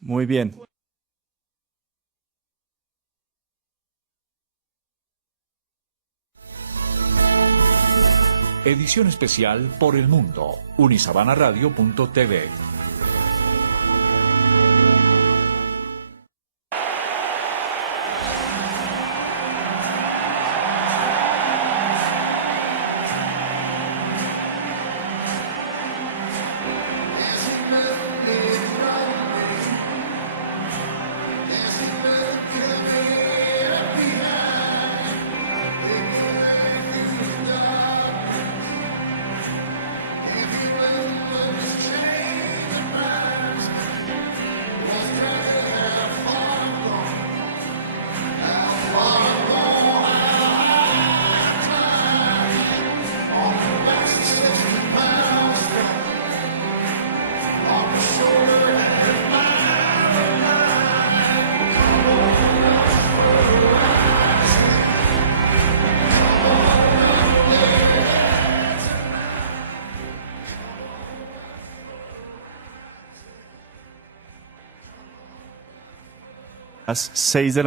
Muy bien. Edición especial por el mundo. Unisabanaradio.tv. Las 6 de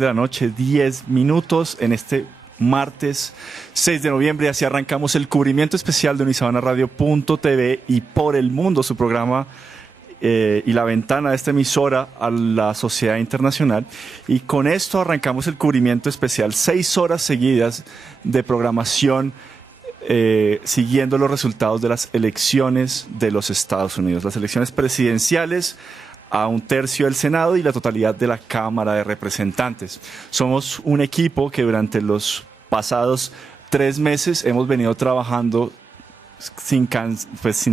la noche, 10 minutos en este martes 6 de noviembre. Así arrancamos el cubrimiento especial de unisabanaradio.tv y por el mundo, su programa y la ventana de esta emisora a la sociedad internacional. Y con esto arrancamos el cubrimiento especial, 6 horas seguidas de programación siguiendo los resultados de las elecciones de los Estados Unidos, las elecciones presidenciales a 1/3 del Senado y la totalidad de la Cámara de Representantes. Somos un equipo que durante los pasados 3 meses hemos venido trabajando sin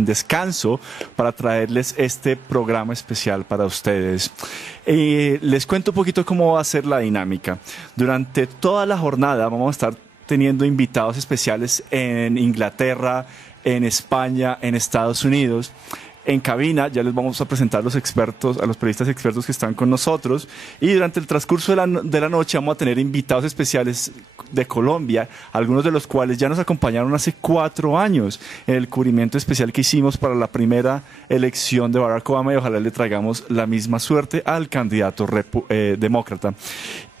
descanso para traerles este programa especial para ustedes. Les cuento un poquito cómo va a ser la dinámica. Durante toda la jornada vamos a estar teniendo invitados especiales en Inglaterra, en España, en Estados Unidos. En cabina ya les vamos a presentar a los expertos, a los periodistas expertos que están con nosotros, y durante el transcurso de la noche vamos a tener invitados especiales de Colombia, algunos de los cuales ya nos acompañaron hace 4 años en el cubrimiento especial que hicimos para la primera elección de Barack Obama, y ojalá le traigamos la misma suerte al candidato demócrata.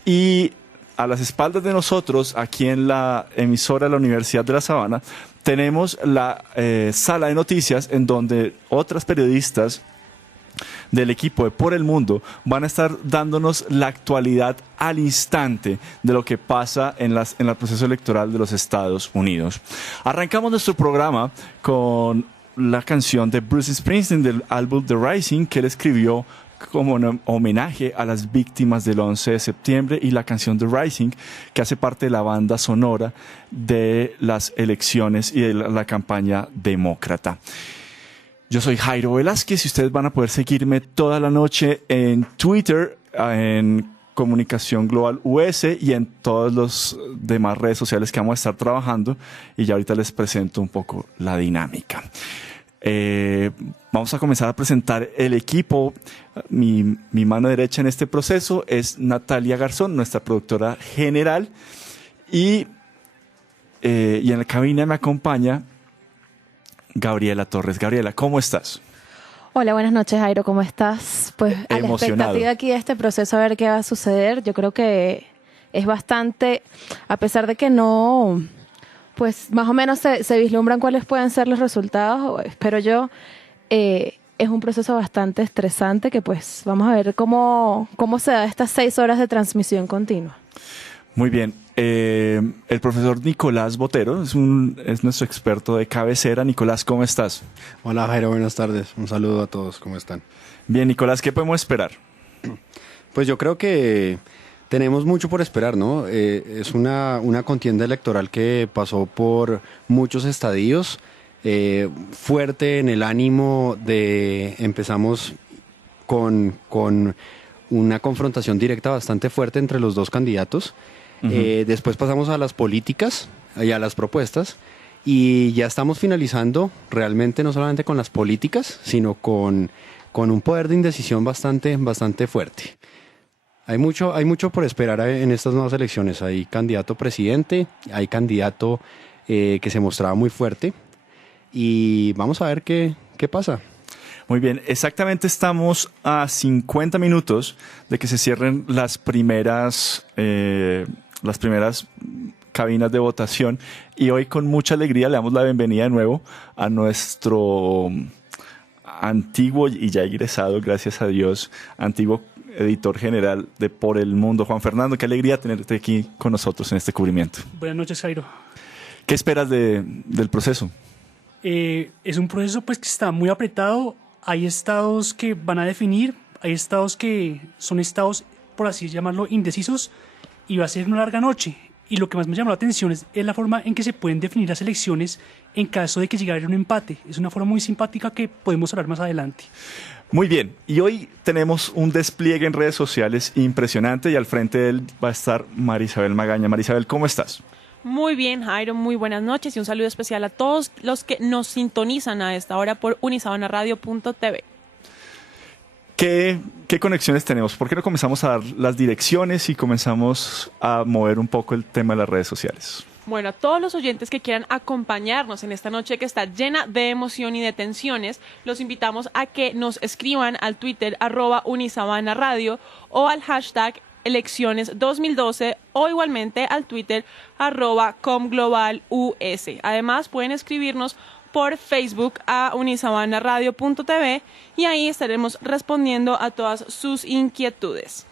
Y a las espaldas de nosotros, aquí en la emisora de la Universidad de La Sabana, tenemos la sala de noticias en donde otras periodistas del equipo de Por el Mundo van a estar dándonos la actualidad al instante de lo que pasa en el proceso electoral de los Estados Unidos. Arrancamos nuestro programa con la canción de Bruce Springsteen del álbum The Rising, que él escribió como un homenaje a las víctimas del 11 de septiembre, y la canción The Rising, que hace parte de la banda sonora de las elecciones y de la campaña demócrata. Yo soy Jairo Velázquez y ustedes van a poder seguirme toda la noche en Twitter, en Comunicación Global US y en todas las demás redes sociales que vamos a estar trabajando, y ya ahorita les presento un poco la dinámica. Vamos a comenzar a presentar el equipo. Mi mano derecha en este proceso es Natalia Garzón, nuestra productora general, y en la cabina me acompaña Gabriela Torres. Gabriela, ¿cómo estás? Hola, buenas noches, Jairo, ¿cómo estás? Pues a la expectativa aquí de este proceso, a ver qué va a suceder. Yo creo que es bastante, a pesar de que no, pues más o menos se vislumbran cuáles pueden ser los resultados, espero yo. Es un proceso bastante estresante que pues vamos a ver cómo se da estas 6 horas de transmisión continua. Muy bien. El profesor Nicolás Botero es nuestro experto de cabecera. Nicolás, ¿cómo estás? Hola Jairo, buenas tardes. Un saludo a todos, ¿cómo están? Bien, Nicolás, ¿qué podemos esperar? Pues yo creo que tenemos mucho por esperar, ¿no? Es una contienda electoral que pasó por muchos estadios, fuerte en el ánimo de... Empezamos con una confrontación directa bastante fuerte entre los dos candidatos. Después pasamos a las políticas y a las propuestas, y ya estamos finalizando realmente no solamente con las políticas, sino con un poder de indecisión bastante fuerte. Hay mucho por esperar en estas nuevas elecciones. Hay candidato presidente, hay candidato que se mostraba muy fuerte, y vamos a ver qué pasa. Muy bien, exactamente estamos a 50 minutos de que se cierren las primeras cabinas de votación y hoy con mucha alegría le damos la bienvenida de nuevo a nuestro antiguo y ya egresado, gracias a Dios, antiguo editor general de Por el Mundo, Juan Fernando. Qué alegría tenerte aquí con nosotros en este cubrimiento. Buenas noches, Jairo. ¿Qué esperas del proceso? Es un proceso pues que está muy apretado. Hay estados que van a definir, hay estados que son estados, por así llamarlo, indecisos, y va a ser una larga noche. Y lo que más me llamó la atención es la forma en que se pueden definir las elecciones en caso de que llegara un empate. Es una forma muy simpática que podemos hablar más adelante. Muy bien, y hoy tenemos un despliegue en redes sociales impresionante y al frente de él va a estar Marisabel Magaña. Marisabel, ¿cómo estás? Muy bien, Jairo, muy buenas noches y un saludo especial a todos los que nos sintonizan a esta hora por unisabanaradio.tv. ¿Qué conexiones tenemos? ¿Por qué no comenzamos a dar las direcciones y comenzamos a mover un poco el tema de las redes sociales? Bueno, a todos los oyentes que quieran acompañarnos en esta noche que está llena de emoción y de tensiones, los invitamos a que nos escriban al Twitter @unisabanaradio o al hashtag elecciones 2012 o igualmente al Twitter @comglobalus. Además pueden escribirnos por Facebook a unisabanaradio.tv y ahí estaremos respondiendo a todas sus inquietudes.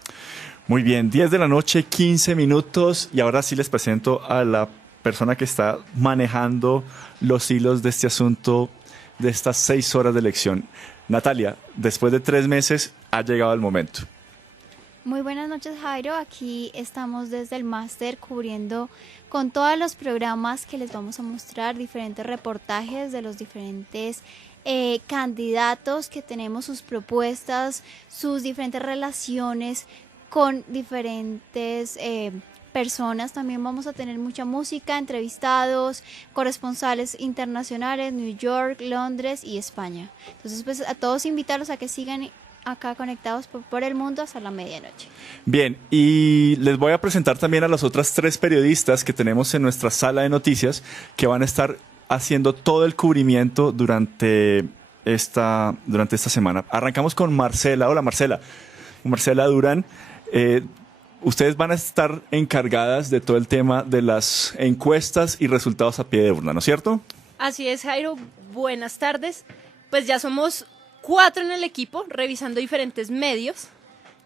Muy bien, 10 de la noche, 15 minutos y ahora sí les presento a la persona que está manejando los hilos de este asunto, de estas 6 horas de elección. Natalia, después de 3 meses ha llegado el momento. Muy buenas noches, Jairo. Aquí estamos desde el máster cubriendo con todos los programas que les vamos a mostrar, diferentes reportajes de los diferentes candidatos que tenemos, sus propuestas, sus diferentes relaciones con diferentes personas. También vamos a tener mucha música, entrevistados, corresponsales internacionales, New York, Londres y España. Entonces, pues a todos invitarlos a que sigan acá conectados por el mundo hasta la medianoche. Bien, y les voy a presentar también a las otras 3 periodistas que tenemos en nuestra sala de noticias que van a estar haciendo todo el cubrimiento durante esta semana. Arrancamos con Marcela. Hola, Marcela. Marcela Durán. Ustedes van a estar encargadas de todo el tema de las encuestas y resultados a pie de urna, ¿no es cierto? Así es, Jairo. Buenas tardes. Pues ya somos 4 en el equipo, revisando diferentes medios,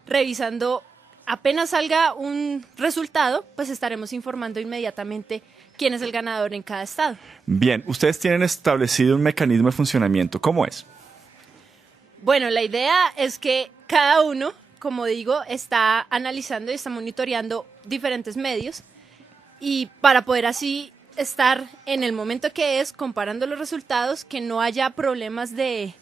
revisando, apenas salga un resultado, pues estaremos informando inmediatamente quién es el ganador en cada estado. Bien, ustedes tienen establecido un mecanismo de funcionamiento. ¿Cómo es? Bueno, la idea es que cada uno, como digo, está analizando y está monitoreando diferentes medios y para poder así estar en el momento que es, comparando los resultados, que no haya problemas de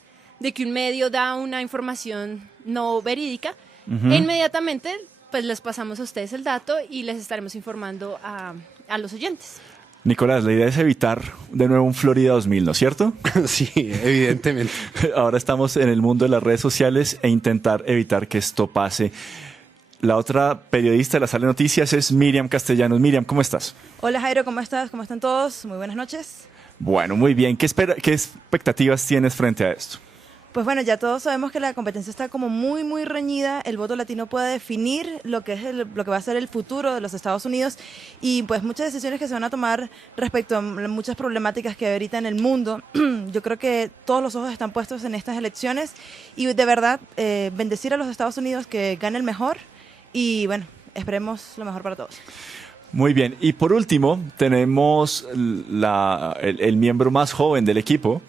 que un medio da una información no verídica, e inmediatamente pues les pasamos a ustedes el dato y les estaremos informando a los oyentes. Nicolás, la idea es evitar de nuevo un Florida 2000, ¿no es cierto? Sí, evidentemente. Ahora estamos en el mundo de las redes sociales e intentar evitar que esto pase. La otra periodista de la sala de noticias es Miriam Castellanos. Miriam, ¿cómo estás? Hola Jairo, ¿cómo estás? ¿Cómo están todos? Muy buenas noches. Bueno, muy bien. ¿Qué expectativas tienes frente a esto? Pues bueno, ya todos sabemos que la competencia está como muy reñida. El voto latino puede definir lo que es lo que va a ser el futuro de los Estados Unidos y pues muchas decisiones que se van a tomar respecto a muchas problemáticas que hay ahorita en el mundo. Yo creo que todos los ojos están puestos en estas elecciones y de verdad bendecir a los Estados Unidos, que gane el mejor y bueno, esperemos lo mejor para todos. Muy bien. Y por último, tenemos el miembro más joven del equipo.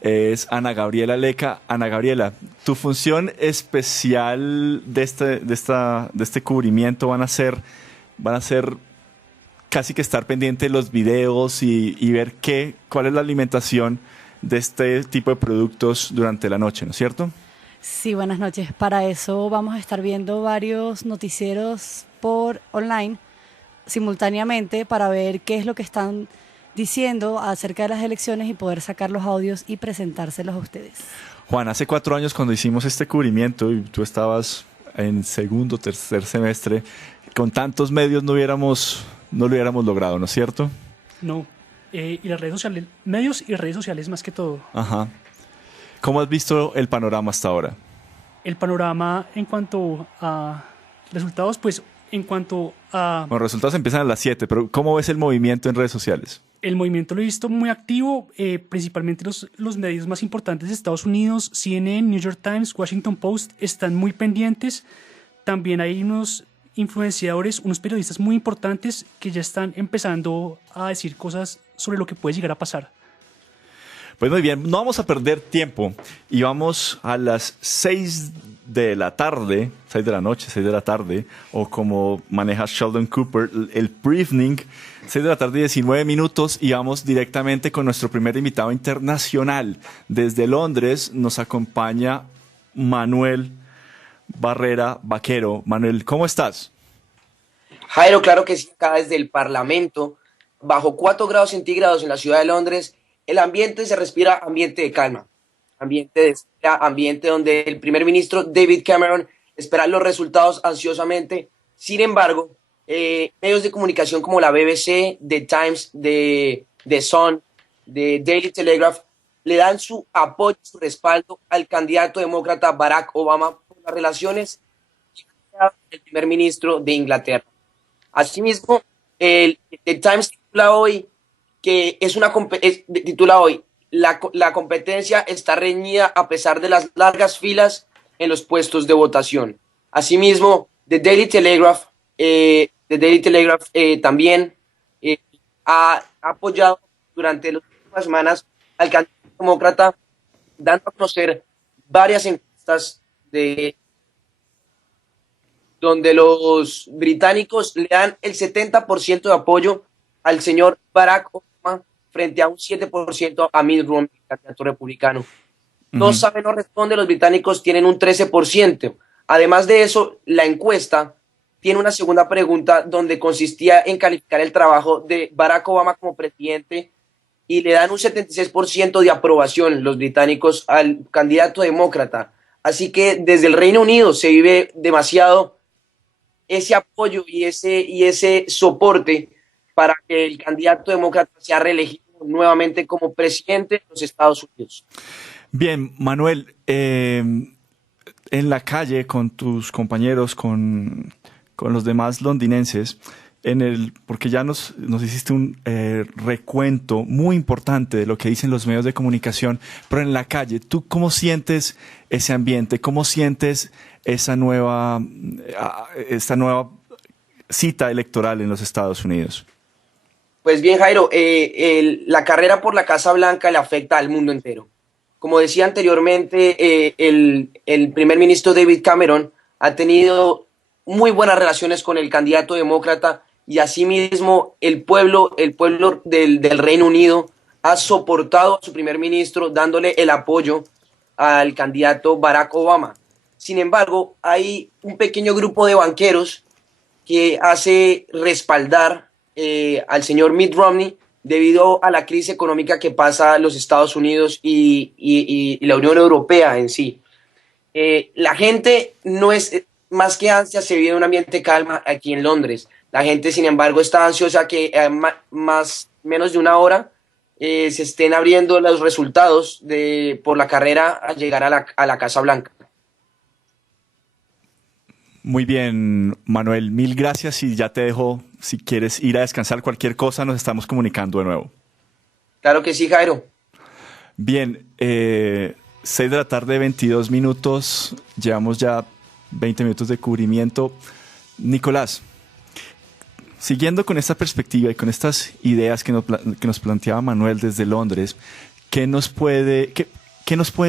Es Ana Gabriela Leca. Ana Gabriela, tu función especial de este cubrimiento van a ser casi que estar pendiente de los videos y ver cuál es la alimentación de este tipo de productos durante la noche, ¿no es cierto? Sí, buenas noches. Para eso vamos a estar viendo varios noticieros por online simultáneamente para ver qué es lo que están diciendo acerca de las elecciones y poder sacar los audios y presentárselos a ustedes. Juan, hace 4 años cuando hicimos este cubrimiento y tú estabas en segundo, tercer semestre, con tantos medios no lo hubiéramos logrado, ¿no es cierto? No, y las redes sociales, medios y redes sociales más que todo. Ajá. ¿Cómo has visto el panorama hasta ahora? El panorama en cuanto a resultados, pues en cuanto a... Bueno, resultados empiezan a las 7, pero ¿cómo ves el movimiento en redes sociales? El movimiento lo he visto muy activo, principalmente los medios más importantes de Estados Unidos, CNN, New York Times, Washington Post, están muy pendientes. También hay unos influenciadores, unos periodistas muy importantes que ya están empezando a decir cosas sobre lo que puede llegar a pasar. Pues muy bien, no vamos a perder tiempo y vamos a las 6 de la tarde, 6 de la noche, 6 de la tarde, o como maneja Sheldon Cooper, el briefing, 6 de la tarde y 19 minutos, y vamos directamente con nuestro primer invitado internacional. Desde Londres nos acompaña Manuel Barrera Vaquero. Manuel, ¿cómo estás? Jairo, claro que sí, acá desde el Parlamento, bajo 4 grados centígrados en la ciudad de Londres, el ambiente se respira ambiente de calma, ambiente de espera, ambiente donde el primer ministro David Cameron espera los resultados ansiosamente. Sin embargo, medios de comunicación como la BBC, The Times, The Sun, The Daily Telegraph, le dan su apoyo, su respaldo al candidato demócrata Barack Obama por las relaciones con el primer ministro de Inglaterra. Asimismo, The Times titula hoy que la competencia está reñida a pesar de las largas filas en los puestos de votación. Asimismo, The Daily Telegraph también ha apoyado durante las últimas semanas al candidato demócrata, dando a conocer varias encuestas donde los británicos le dan el 70% de apoyo al señor Barack Obama frente a un 7% a Mitt Romney, candidato republicano. No sabe, no responde, los británicos tienen un 13%. Además de eso, la encuesta tiene una segunda pregunta donde consistía en calificar el trabajo de Barack Obama como presidente y le dan un 76% de aprobación los británicos al candidato demócrata. Así que desde el Reino Unido se vive demasiado ese apoyo y ese soporte para que el candidato demócrata sea reelegido nuevamente como presidente de los Estados Unidos. Bien, Manuel, en la calle con tus compañeros, con los demás londinenses, porque ya nos hiciste un recuento muy importante de lo que dicen los medios de comunicación, pero en la calle, ¿tú cómo sientes ese ambiente? ¿Cómo sientes esta nueva cita electoral en los Estados Unidos? Pues bien, Jairo, la carrera por la Casa Blanca le afecta al mundo entero. Como decía anteriormente, el primer ministro David Cameron ha tenido muy buenas relaciones con el candidato demócrata y asimismo el pueblo del Reino Unido ha soportado a su primer ministro dándole el apoyo al candidato Barack Obama. Sin embargo, hay un pequeño grupo de banqueros que hace respaldar al señor Mitt Romney debido a la crisis económica que pasa los Estados Unidos y la Unión Europea en sí. La gente no es más que ansia, se vive un ambiente de calma aquí en Londres. La gente, sin embargo, está ansiosa que menos de una hora se estén abriendo los resultados por la carrera a llegar a la Casa Blanca. Muy bien, Manuel, mil gracias y ya te dejo. Si quieres ir a descansar cualquier cosa, nos estamos comunicando de nuevo. Claro que sí, Jairo. Bien, 6 de la tarde, 22 minutos. Llevamos ya 20 minutos de cubrimiento. Nicolás, siguiendo con esta perspectiva y con estas ideas que nos planteaba Manuel desde Londres, ¿qué nos puede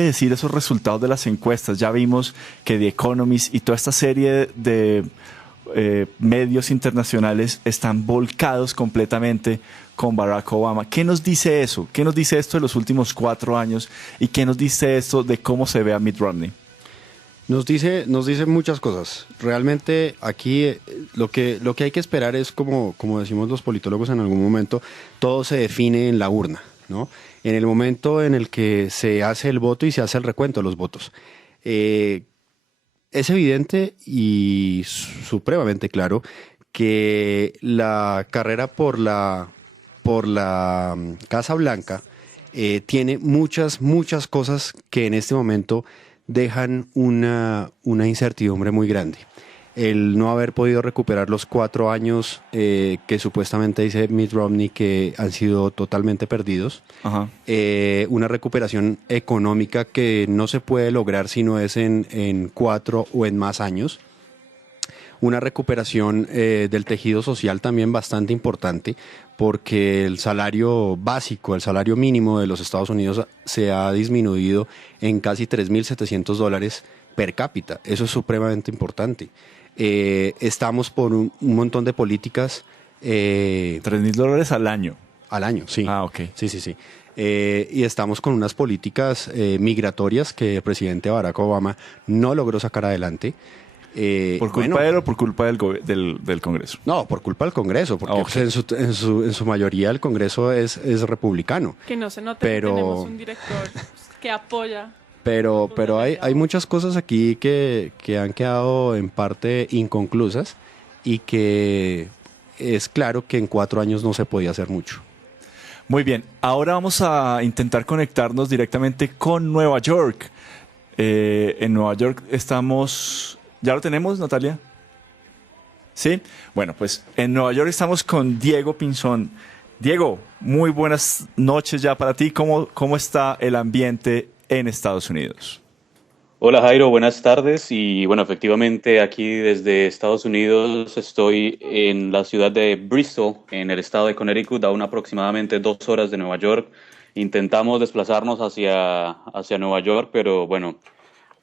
decir esos resultados de las encuestas? Ya vimos que The Economist y toda esta serie de medios internacionales están volcados completamente con Barack Obama. ¿Qué nos dice eso? ¿Qué nos dice esto de los últimos 4 años? ¿Y qué nos dice esto de cómo se ve a Mitt Romney? Nos dice muchas cosas. Realmente aquí lo que hay que esperar es, como decimos los politólogos en algún momento, todo se define en la urna, ¿no? En el momento en el que se hace el voto y se hace el recuento de los votos. Es evidente y supremamente claro que la carrera por la Casa Blanca tiene muchas cosas que en este momento dejan una incertidumbre muy grande. El no haber podido recuperar los 4 años que supuestamente dice Mitt Romney que han sido totalmente perdidos. Ajá. Una recuperación económica que no se puede lograr si no es en 4 o en más años. Una recuperación del tejido social también bastante importante, porque el salario básico, el salario mínimo de los Estados Unidos se ha disminuido en casi $3,700 per cápita. Eso es supremamente importante. Estamos por un montón de políticas. $3,000 al año. Al año, sí. Ah, ok. Sí. Y estamos con unas políticas migratorias que el presidente Barack Obama no logró sacar adelante. ¿Por culpa de él o por culpa del Congreso? No, por culpa del Congreso, porque Okay. en su mayoría el Congreso es republicano. Que no se note que tenemos un director que apoya. Pero hay muchas cosas aquí que han quedado en parte inconclusas y que es claro que en 4 años no se podía hacer mucho. Muy bien, ahora vamos a intentar conectarnos directamente con Nueva York. En Nueva York estamos... ¿Ya lo tenemos, Natalia? ¿Sí? Bueno, pues en Nueva York estamos con Diego Pinzón. Diego, muy buenas noches ya para ti. ¿Cómo está el ambiente en Estados Unidos? Hola Jairo, buenas tardes. Y bueno, efectivamente aquí desde Estados Unidos estoy en la ciudad de Bristol, en el estado de Connecticut, a aproximadamente 2 horas de Nueva York. Intentamos desplazarnos hacia Nueva York, pero bueno,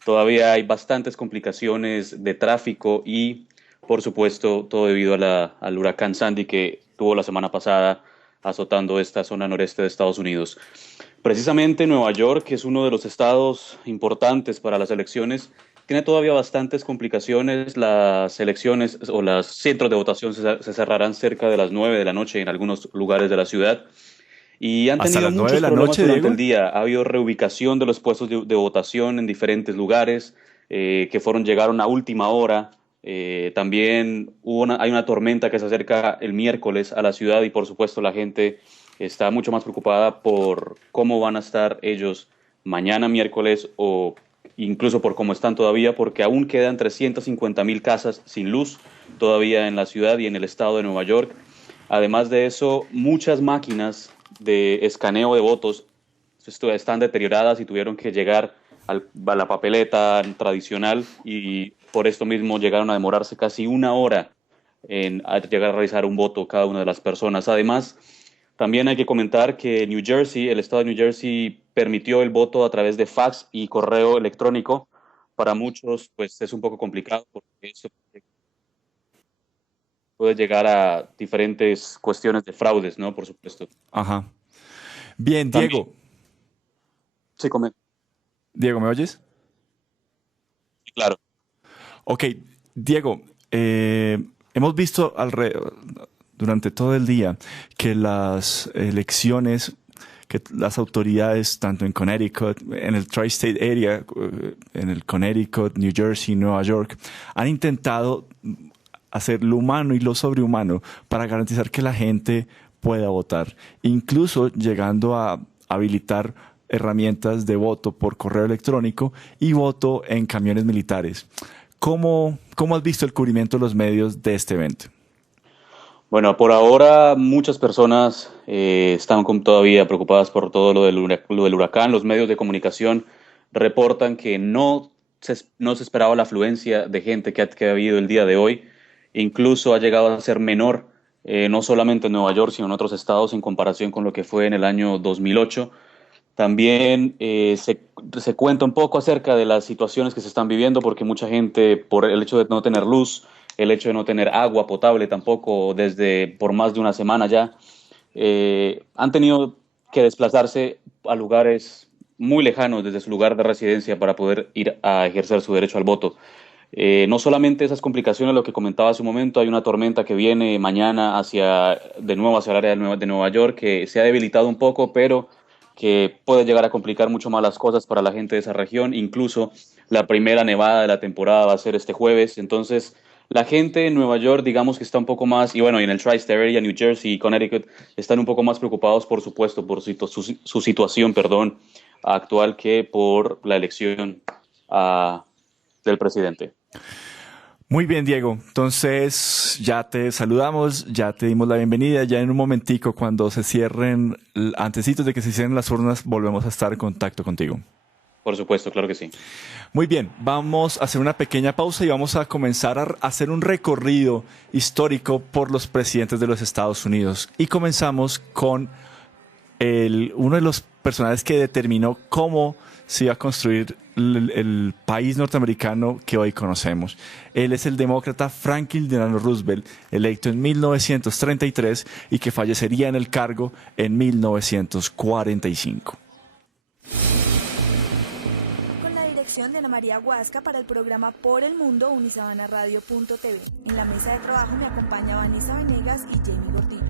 todavía hay bastantes complicaciones de tráfico y, por supuesto, todo debido al huracán Sandy que tuvo la semana pasada azotando esta zona noreste de Estados Unidos. Precisamente Nueva York, que es uno de los estados importantes para las elecciones, tiene todavía bastantes complicaciones. Las elecciones o los centros de votación se cerrarán cerca de las 9 de la noche en algunos lugares de la ciudad. Y han tenido muchos problemas durante el día. Ha habido reubicación de los puestos de votación en diferentes lugares que llegaron a última hora. También hay una tormenta que se acerca el miércoles a la ciudad y por supuesto la gente está mucho más preocupada por cómo van a estar ellos mañana miércoles o incluso por cómo están todavía, porque aún quedan 350,000 casas sin luz todavía en la ciudad y en el estado de Nueva York. Además de eso, muchas máquinas de escaneo de votos están deterioradas y tuvieron que llegar a la papeleta tradicional y por esto mismo llegaron a demorarse casi 1 hora en llegar a realizar un voto cada una de las personas. Además, también hay que comentar que el estado de New Jersey permitió el voto a través de fax y correo electrónico. Para muchos, pues es un poco complicado porque eso puede llegar a diferentes cuestiones de fraudes, ¿no? Por supuesto. Ajá. Bien, Diego. También, sí, comenta. Diego, ¿me oyes? Claro. Ok, Diego, hemos visto durante todo el día que las elecciones, que las autoridades, tanto en Connecticut, en el Tri-State Area, en el Connecticut, New Jersey, Nueva York, han intentado hacer lo humano y lo sobrehumano para garantizar que la gente pueda votar, incluso llegando a habilitar herramientas de voto por correo electrónico y voto en camiones militares. ¿Cómo has visto el cubrimiento de los medios de este evento? Bueno, por ahora muchas personas están todavía preocupadas por todo lo del huracán. Los medios de comunicación reportan que no se esperaba la afluencia de gente que ha habido el día de hoy. Incluso ha llegado a ser menor, no solamente en Nueva York, sino en otros estados en comparación con lo que fue en el año 2008. También se cuenta un poco acerca de las situaciones que se están viviendo porque mucha gente, por el hecho de no tener luz, el hecho de no tener agua potable tampoco por más de una semana ya, han tenido que desplazarse a lugares muy lejanos desde su lugar de residencia para poder ir a ejercer su derecho al voto. No solamente esas complicaciones, lo que comentaba hace un momento, hay una tormenta que viene mañana de nuevo hacia el área de Nueva York que se ha debilitado un poco, pero que puede llegar a complicar mucho más las cosas para la gente de esa región. Incluso la primera nevada de la temporada va a ser este jueves, entonces La gente en Nueva York, digamos que está un poco más, y bueno, y en el Tri-State Area, New Jersey y Connecticut, están un poco más preocupados, por supuesto, por su situación, actual que por la elección del presidente. Muy bien, Diego. Entonces, ya te saludamos, ya te dimos la bienvenida. Ya en un momentico, cuando se cierren, antecitos de que se cierren las urnas, volvemos a estar en contacto contigo. Por supuesto, claro que sí. Muy bien, vamos a hacer una pequeña pausa y vamos a comenzar a hacer un recorrido histórico por los presidentes de los Estados Unidos. Y comenzamos con uno de los personajes que determinó cómo se iba a construir el país norteamericano que hoy conocemos. Él es el demócrata Franklin Delano Roosevelt, electo en 1933 y que fallecería en el cargo en 1945. De Ana María Huasca para el programa Por el Mundo, unisabanaradio.tv. En la mesa de trabajo me acompaña Vanessa Venegas y Jamie Gordillo.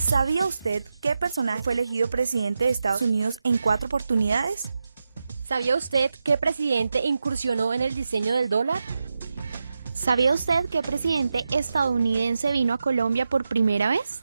¿Sabía usted qué personaje fue elegido presidente de Estados Unidos en 4 oportunidades? ¿Sabía usted qué presidente incursionó en el diseño del dólar? ¿Sabía usted qué presidente estadounidense vino a Colombia por primera vez?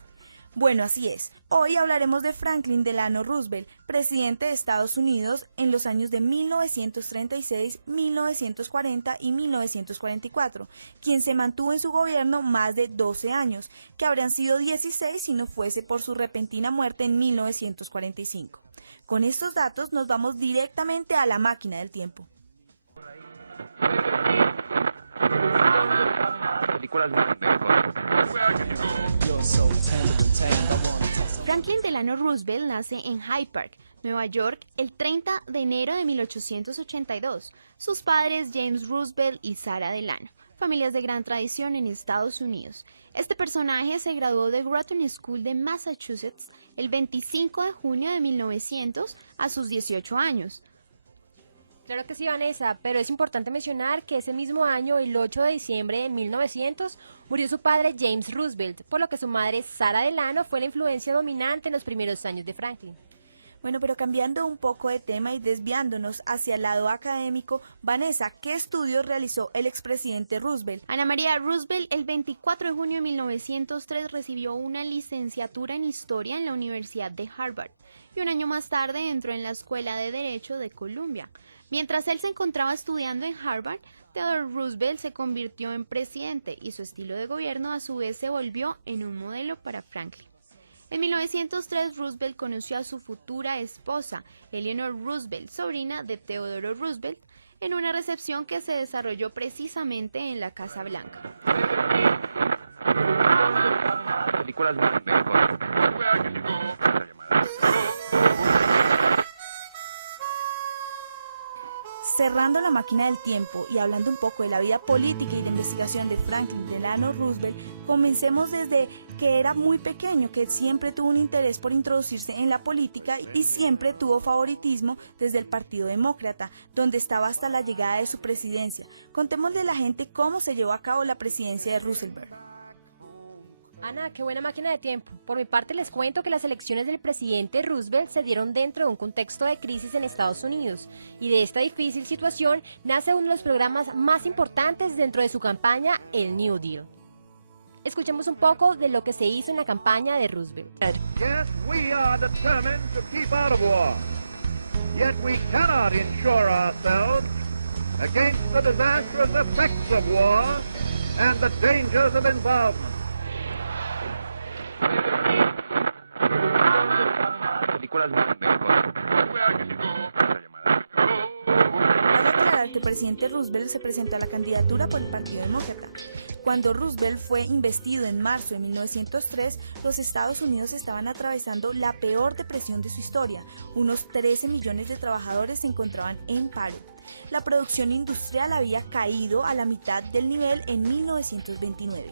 Bueno, así es. Hoy hablaremos de Franklin Delano Roosevelt, presidente de Estados Unidos en los años de 1936, 1940 y 1944, quien se mantuvo en su gobierno más de 12 años, que habrían sido 16 si no fuese por su repentina muerte en 1945. Con estos datos nos vamos directamente a la máquina del tiempo. Franklin Delano Roosevelt nace en Hyde Park, Nueva York, el 30 de enero de 1882. Sus padres, James Roosevelt y Sarah Delano, familias de gran tradición en Estados Unidos. Este personaje se graduó de Groton School de Massachusetts el 25 de junio de 1900 a sus 18 años. Claro que sí, Vanessa, pero es importante mencionar que ese mismo año, el 8 de diciembre de 1900, murió su padre James Roosevelt, por lo que su madre Sarah Delano fue la influencia dominante en los primeros años de Franklin. Bueno, pero cambiando un poco de tema y desviándonos hacia el lado académico, Vanessa, ¿qué estudios realizó el expresidente Roosevelt? Ana María Roosevelt, el 24 de junio de 1903, recibió una licenciatura en Historia en la Universidad de Harvard y un año más tarde entró en la Escuela de Derecho de Columbia. Mientras él se encontraba estudiando en Harvard, Theodore Roosevelt se convirtió en presidente y su estilo de gobierno a su vez se volvió en un modelo para Franklin. En 1903, Roosevelt conoció a su futura esposa, Eleanor Roosevelt, sobrina de Theodore Roosevelt, en una recepción que se desarrolló precisamente en la Casa Blanca. Cerrando la máquina del tiempo y hablando un poco de la vida política y la investigación de Franklin Delano Roosevelt, comencemos desde que era muy pequeño, que siempre tuvo un interés por introducirse en la política y siempre tuvo favoritismo desde el Partido Demócrata, donde estaba hasta la llegada de su presidencia. Contémosle a la gente cómo se llevó a cabo la presidencia de Roosevelt. Ana, qué buena máquina de tiempo. Por mi parte les cuento que las elecciones del presidente Roosevelt se dieron dentro de un contexto de crisis en Estados Unidos y de esta difícil situación nace uno de los programas más importantes dentro de su campaña, el New Deal. Escuchemos un poco de lo que se hizo en la campaña de Roosevelt. Yes, we are determined to keep out of war. Yet we cannot insure ourselves against the disastrous effects of war and the dangers of involvement. Cabe aclarar que el presidente Roosevelt se presentó a la candidatura por el Partido Demócrata. Cuando Roosevelt fue investido en marzo de 1903, los Estados Unidos estaban atravesando la peor depresión de su historia. Unos 13 millones de trabajadores se encontraban en paro. La producción industrial había caído a la mitad del nivel en 1929.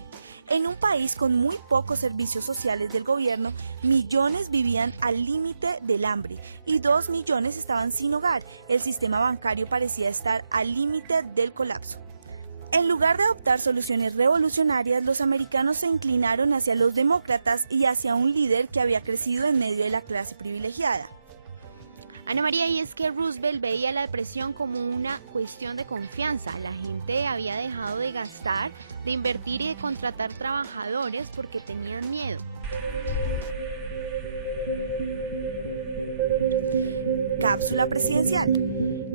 En un país con muy pocos servicios sociales del gobierno, millones vivían al límite del hambre y 2 millones estaban sin hogar. El sistema bancario parecía estar al límite del colapso. En lugar de adoptar soluciones revolucionarias, los americanos se inclinaron hacia los demócratas y hacia un líder que había crecido en medio de la clase privilegiada. Ana María, y es que Roosevelt veía la depresión como una cuestión de confianza. La gente había dejado de gastar, de invertir y de contratar trabajadores porque tenían miedo. Cápsula presidencial.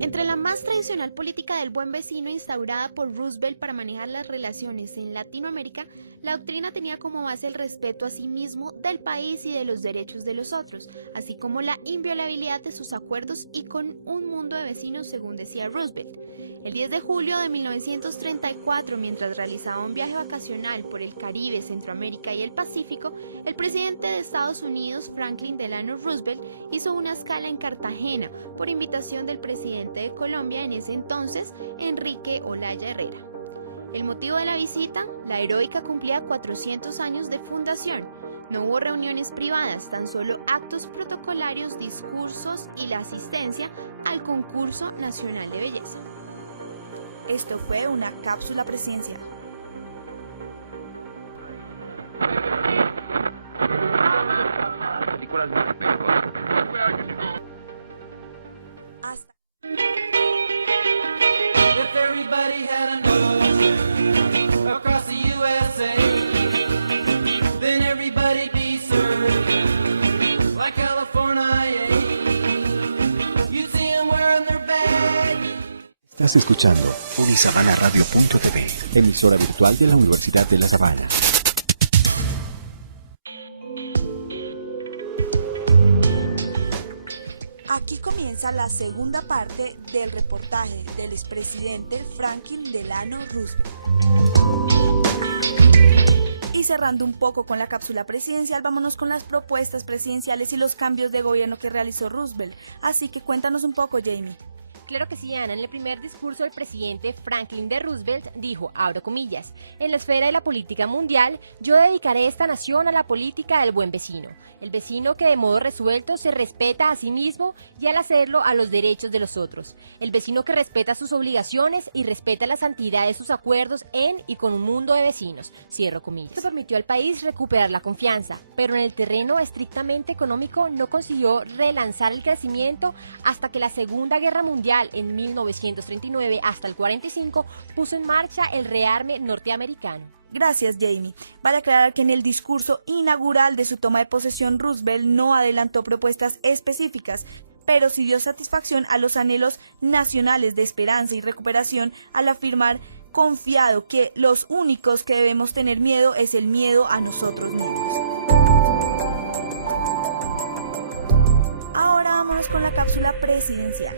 Entre la más tradicional política del buen vecino instaurada por Roosevelt para manejar las relaciones en Latinoamérica, la doctrina tenía como base el respeto a sí mismo, del país y de los derechos de los otros, así como la inviolabilidad de sus acuerdos y con un mundo de vecinos, según decía Roosevelt. El 10 de julio de 1934, mientras realizaba un viaje vacacional por el Caribe, Centroamérica y el Pacífico, el presidente de Estados Unidos, Franklin Delano Roosevelt, hizo una escala en Cartagena por invitación del presidente de Colombia en ese entonces, Enrique Olaya Herrera. El motivo de la visita: la heroica cumplía 400 años de fundación. No hubo reuniones privadas, tan solo actos protocolarios, discursos y la asistencia al concurso nacional de belleza. Esto fue una cápsula presidencial. Hasta. If everybody had a nose across the USA, then everybody'd be served like California. You'd see them wearing their baggies. Estás escuchando unisabanaradio.tv, emisora virtual de la Universidad de La Sabana. Aquí comienza la segunda parte del reportaje del expresidente Franklin Delano Roosevelt. Y cerrando un poco con la cápsula presidencial, vámonos con las propuestas presidenciales y los cambios de gobierno que realizó Roosevelt. Así que cuéntanos un poco, Jamie. Claro que sí, Ana. En el primer discurso del presidente Franklin D. Roosevelt dijo, abro comillas, en la esfera de la política mundial, yo dedicaré esta nación a la política del buen vecino. El vecino que de modo resuelto se respeta a sí mismo y al hacerlo a los derechos de los otros. El vecino que respeta sus obligaciones y respeta la santidad de sus acuerdos en y con un mundo de vecinos. Cierro comillas. Esto permitió al país recuperar la confianza, pero en el terreno estrictamente económico no consiguió relanzar el crecimiento hasta que la Segunda Guerra Mundial en 1939 hasta el 45 puso en marcha el rearme norteamericano. Gracias, Jamie. Vale aclarar que en el discurso inaugural de su toma de posesión, Roosevelt no adelantó propuestas específicas, pero sí dio satisfacción a los anhelos nacionales de esperanza y recuperación al afirmar confiado que los únicos que debemos tener miedo es el miedo a nosotros mismos. Ahora vámonos con la cápsula presidencial.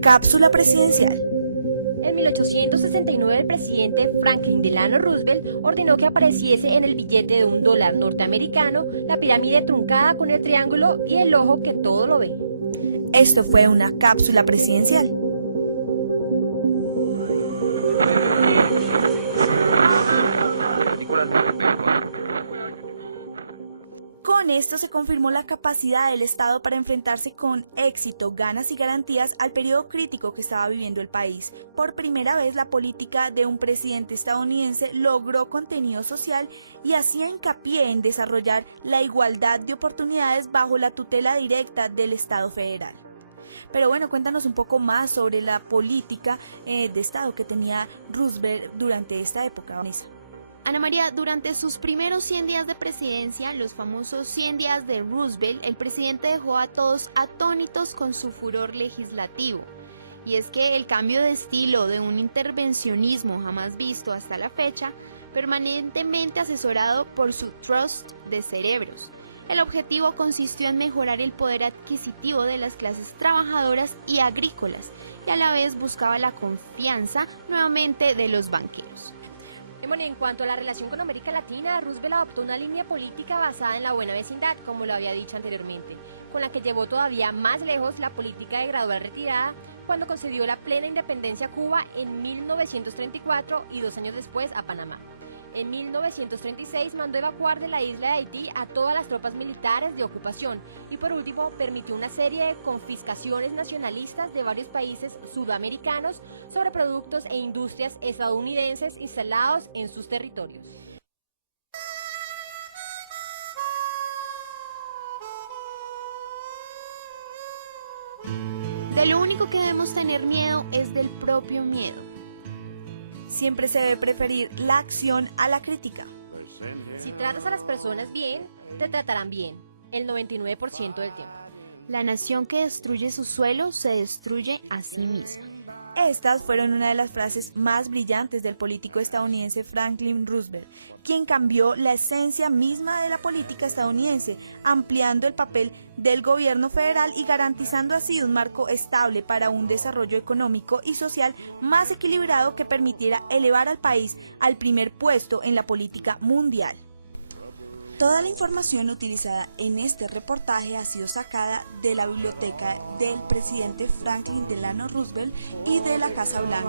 Cápsula presidencial. En 1869 el presidente Franklin Delano Roosevelt ordenó que apareciese en el billete de $1 norteamericano la pirámide truncada con el triángulo y el ojo que todo lo ve. Esto fue una cápsula presidencial. Con esto se confirmó la capacidad del Estado para enfrentarse con éxito, ganas y garantías al periodo crítico que estaba viviendo el país. Por primera vez, la política de un presidente estadounidense logró contenido social y hacía hincapié en desarrollar la igualdad de oportunidades bajo la tutela directa del Estado federal. Pero bueno, cuéntanos un poco más sobre la política de Estado que tenía Roosevelt durante esta época, Vanessa. Ana María, durante sus primeros 100 días de presidencia, los famosos 100 días de Roosevelt, el presidente dejó a todos atónitos con su furor legislativo. Y es que el cambio de estilo de un intervencionismo jamás visto hasta la fecha, permanentemente asesorado por su trust de cerebros. El objetivo consistió en mejorar el poder adquisitivo de las clases trabajadoras y agrícolas, y a la vez buscaba la confianza nuevamente de los banqueros. Bueno, en cuanto a la relación con América Latina, Roosevelt adoptó una línea política basada en la buena vecindad, como lo había dicho anteriormente, con la que llevó todavía más lejos la política de gradual retirada cuando concedió la plena independencia a Cuba en 1934 y 2 años después a Panamá. En 1936 mandó evacuar de la isla de Haití a todas las tropas militares de ocupación y por último permitió una serie de confiscaciones nacionalistas de varios países sudamericanos sobre productos e industrias estadounidenses instalados en sus territorios. De lo único que debemos tener miedo es del propio miedo. Siempre se debe preferir la acción a la crítica. Si tratas a las personas bien, te tratarán bien, el 99% del tiempo. La nación que destruye su suelo se destruye a sí misma. Estas fueron una de las frases más brillantes del político estadounidense Franklin Roosevelt, quien cambió la esencia misma de la política estadounidense, ampliando el papel del gobierno federal y garantizando así un marco estable para un desarrollo económico y social más equilibrado que permitiera elevar al país al primer puesto en la política mundial. Toda la información utilizada en este reportaje ha sido sacada de la biblioteca del presidente Franklin Delano Roosevelt y de la Casa Blanca.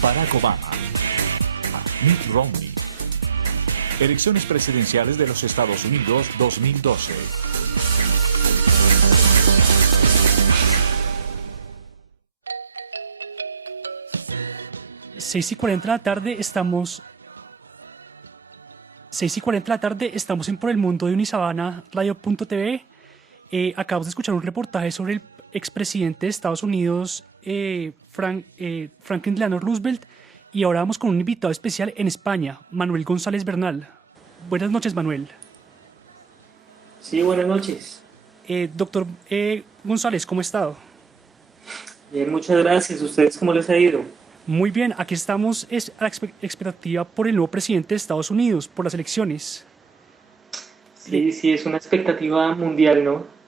Barack Obama, Mitt Romney. Elecciones presidenciales de los Estados Unidos 2012. Seis y 40 de la tarde estamos en Por el Mundo de Unisabana Radio.tv. Acabamos de escuchar un reportaje sobre el expresidente de Estados Unidos, Franklin Delano Roosevelt, y ahora vamos con un invitado especial en España, Manuel González Bernal. Buenas noches, Manuel. Sí, buenas noches. Doctor González, ¿cómo ha estado? Bien, muchas gracias. ¿Ustedes cómo les ha ido? Muy bien, aquí estamos a la expectativa por el nuevo presidente de Estados Unidos, por las elecciones. Sí, es una expectativa mundial, ¿no?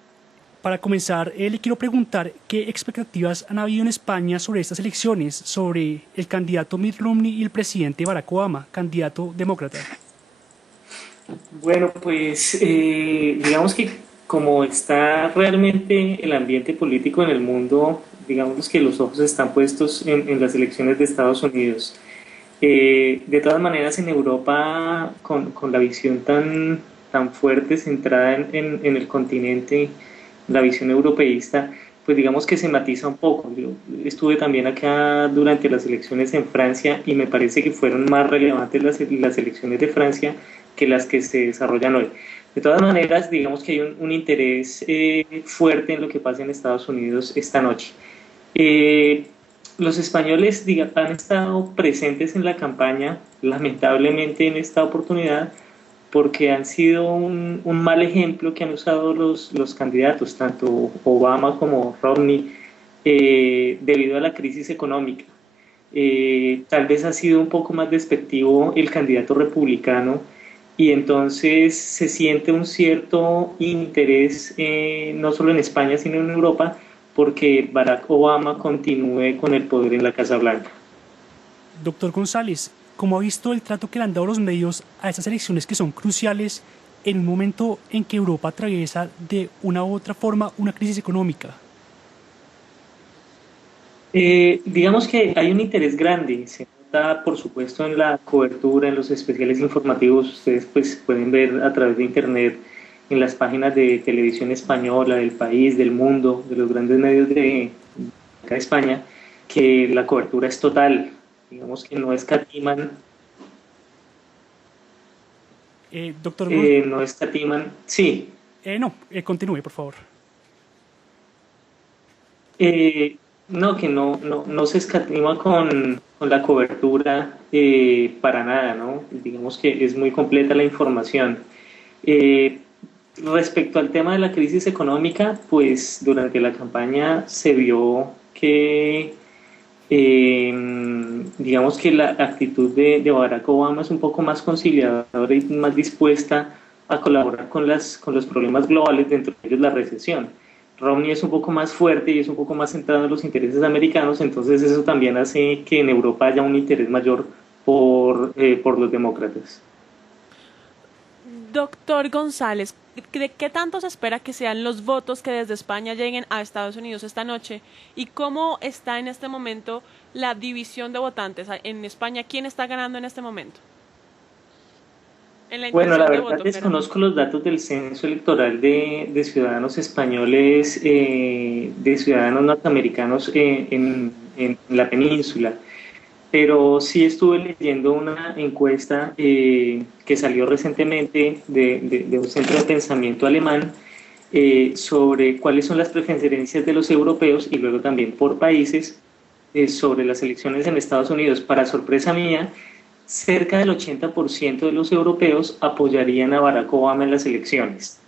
Para comenzar, le quiero preguntar qué expectativas han habido en España sobre estas elecciones, sobre el candidato Mitt Romney y el presidente Barack Obama, candidato demócrata. Bueno, pues digamos que como está realmente el ambiente político en el mundo, digamos que los ojos están puestos en las elecciones de Estados Unidos. De todas maneras, en Europa, con la visión tan fuerte centrada en el continente, la visión europeísta, pues digamos que se matiza un poco. Yo estuve también acá durante las elecciones en Francia y me parece que fueron más relevantes las elecciones de Francia que las que se desarrollan hoy. De todas maneras, digamos que hay un interés fuerte en lo que pasa en Estados Unidos esta noche. Los españoles han estado presentes en la campaña, lamentablemente en esta oportunidad, porque han sido un mal ejemplo que han usado los candidatos, tanto Obama como Romney, debido a la crisis económica. Tal vez ha sido un poco más despectivo el candidato republicano y entonces se siente un cierto interés, no solo en España, sino en Europa, porque Barack Obama continúe con el poder en la Casa Blanca. Doctor González, ¿cómo ha visto el trato que le han dado los medios a estas elecciones que son cruciales en un momento en que Europa atraviesa de una u otra forma una crisis económica? Digamos que hay un interés grande, se nota por supuesto en la cobertura, en los especiales informativos. Ustedes pues pueden ver a través de internet en las páginas de televisión española, del País, del Mundo, de los grandes medios de acá de España, que la cobertura es total. Digamos que no escatiman. Doctor, no escatiman. Sí. Continúe, por favor. No, que no se escatima con la cobertura para nada, ¿no? Digamos que es muy completa la información. Respecto al tema de la crisis económica, pues durante la campaña se vio que digamos que la actitud de Barack Obama es un poco más conciliadora y más dispuesta a colaborar con los problemas globales, dentro de ellos la recesión. Romney es un poco más fuerte y es un poco más centrado en los intereses americanos, entonces eso también hace que en Europa haya un interés mayor por los demócratas. Doctor González, ¿de qué tanto se espera que sean los votos que desde España lleguen a Estados Unidos esta noche? ¿Y cómo está en este momento la división de votantes en España? ¿Quién está ganando en este momento? Bueno, la verdad desconozco los datos del censo electoral de ciudadanos españoles, de ciudadanos norteamericanos en la península, pero sí estuve leyendo una encuesta que salió recientemente de un centro de pensamiento alemán sobre cuáles son las preferencias de los europeos y luego también por países sobre las elecciones en Estados Unidos. Para sorpresa mía, cerca del 80% de los europeos apoyarían a Barack Obama en las elecciones.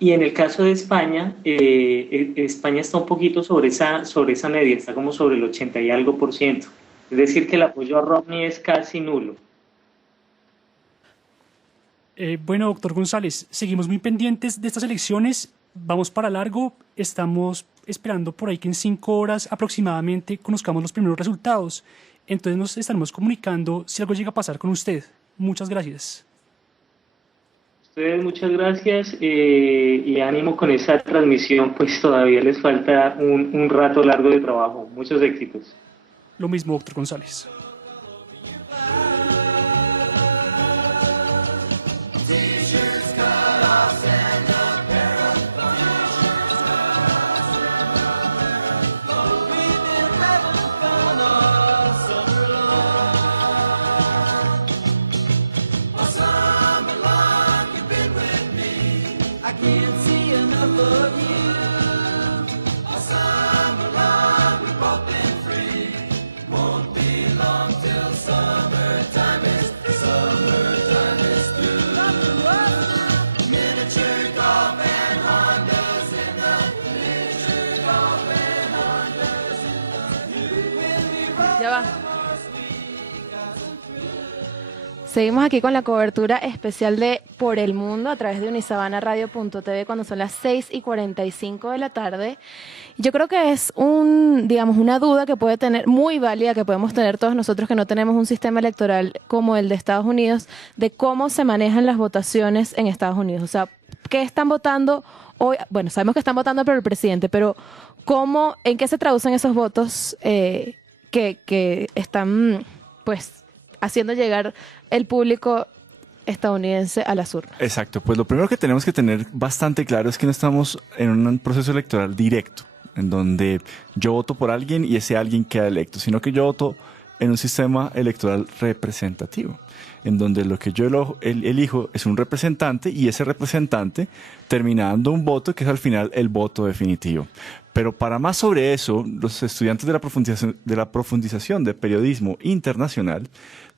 Y en el caso de España, España está un poquito sobre esa media, está como sobre el 80 y algo %. Es decir, que el apoyo a Romney es casi nulo. Bueno, doctor González, seguimos muy pendientes de estas elecciones, vamos para largo, estamos esperando por ahí que en 5 horas aproximadamente conozcamos los primeros resultados. Entonces nos estaremos comunicando si algo llega a pasar con usted. Muchas gracias. Ustedes muchas gracias y ánimo con esa transmisión, pues todavía les falta un rato largo de trabajo. Muchos éxitos. Lo mismo, doctor González. Ya va. Seguimos aquí con la cobertura especial de Por el Mundo a través de unisabanaradio.tv cuando son las 6:45 de la tarde. Yo creo que es una duda que puede tener, muy válida, que podemos tener todos nosotros que no tenemos un sistema electoral como el de Estados Unidos, de cómo se manejan las votaciones en Estados Unidos. O sea, ¿qué están votando hoy? Bueno, sabemos que están votando por el presidente, pero ¿en qué se traducen esos votos que están, pues, haciendo llegar el público estadounidense a las urnas? Exacto, pues lo primero que tenemos que tener bastante claro es que no estamos en un proceso electoral directo, en donde yo voto por alguien y ese alguien queda electo, sino que yo voto en un sistema electoral representativo, en donde lo que yo elijo es un representante y ese representante termina dando un voto que es al final el voto definitivo. Pero para más sobre eso, los estudiantes de la profundización de periodismo internacional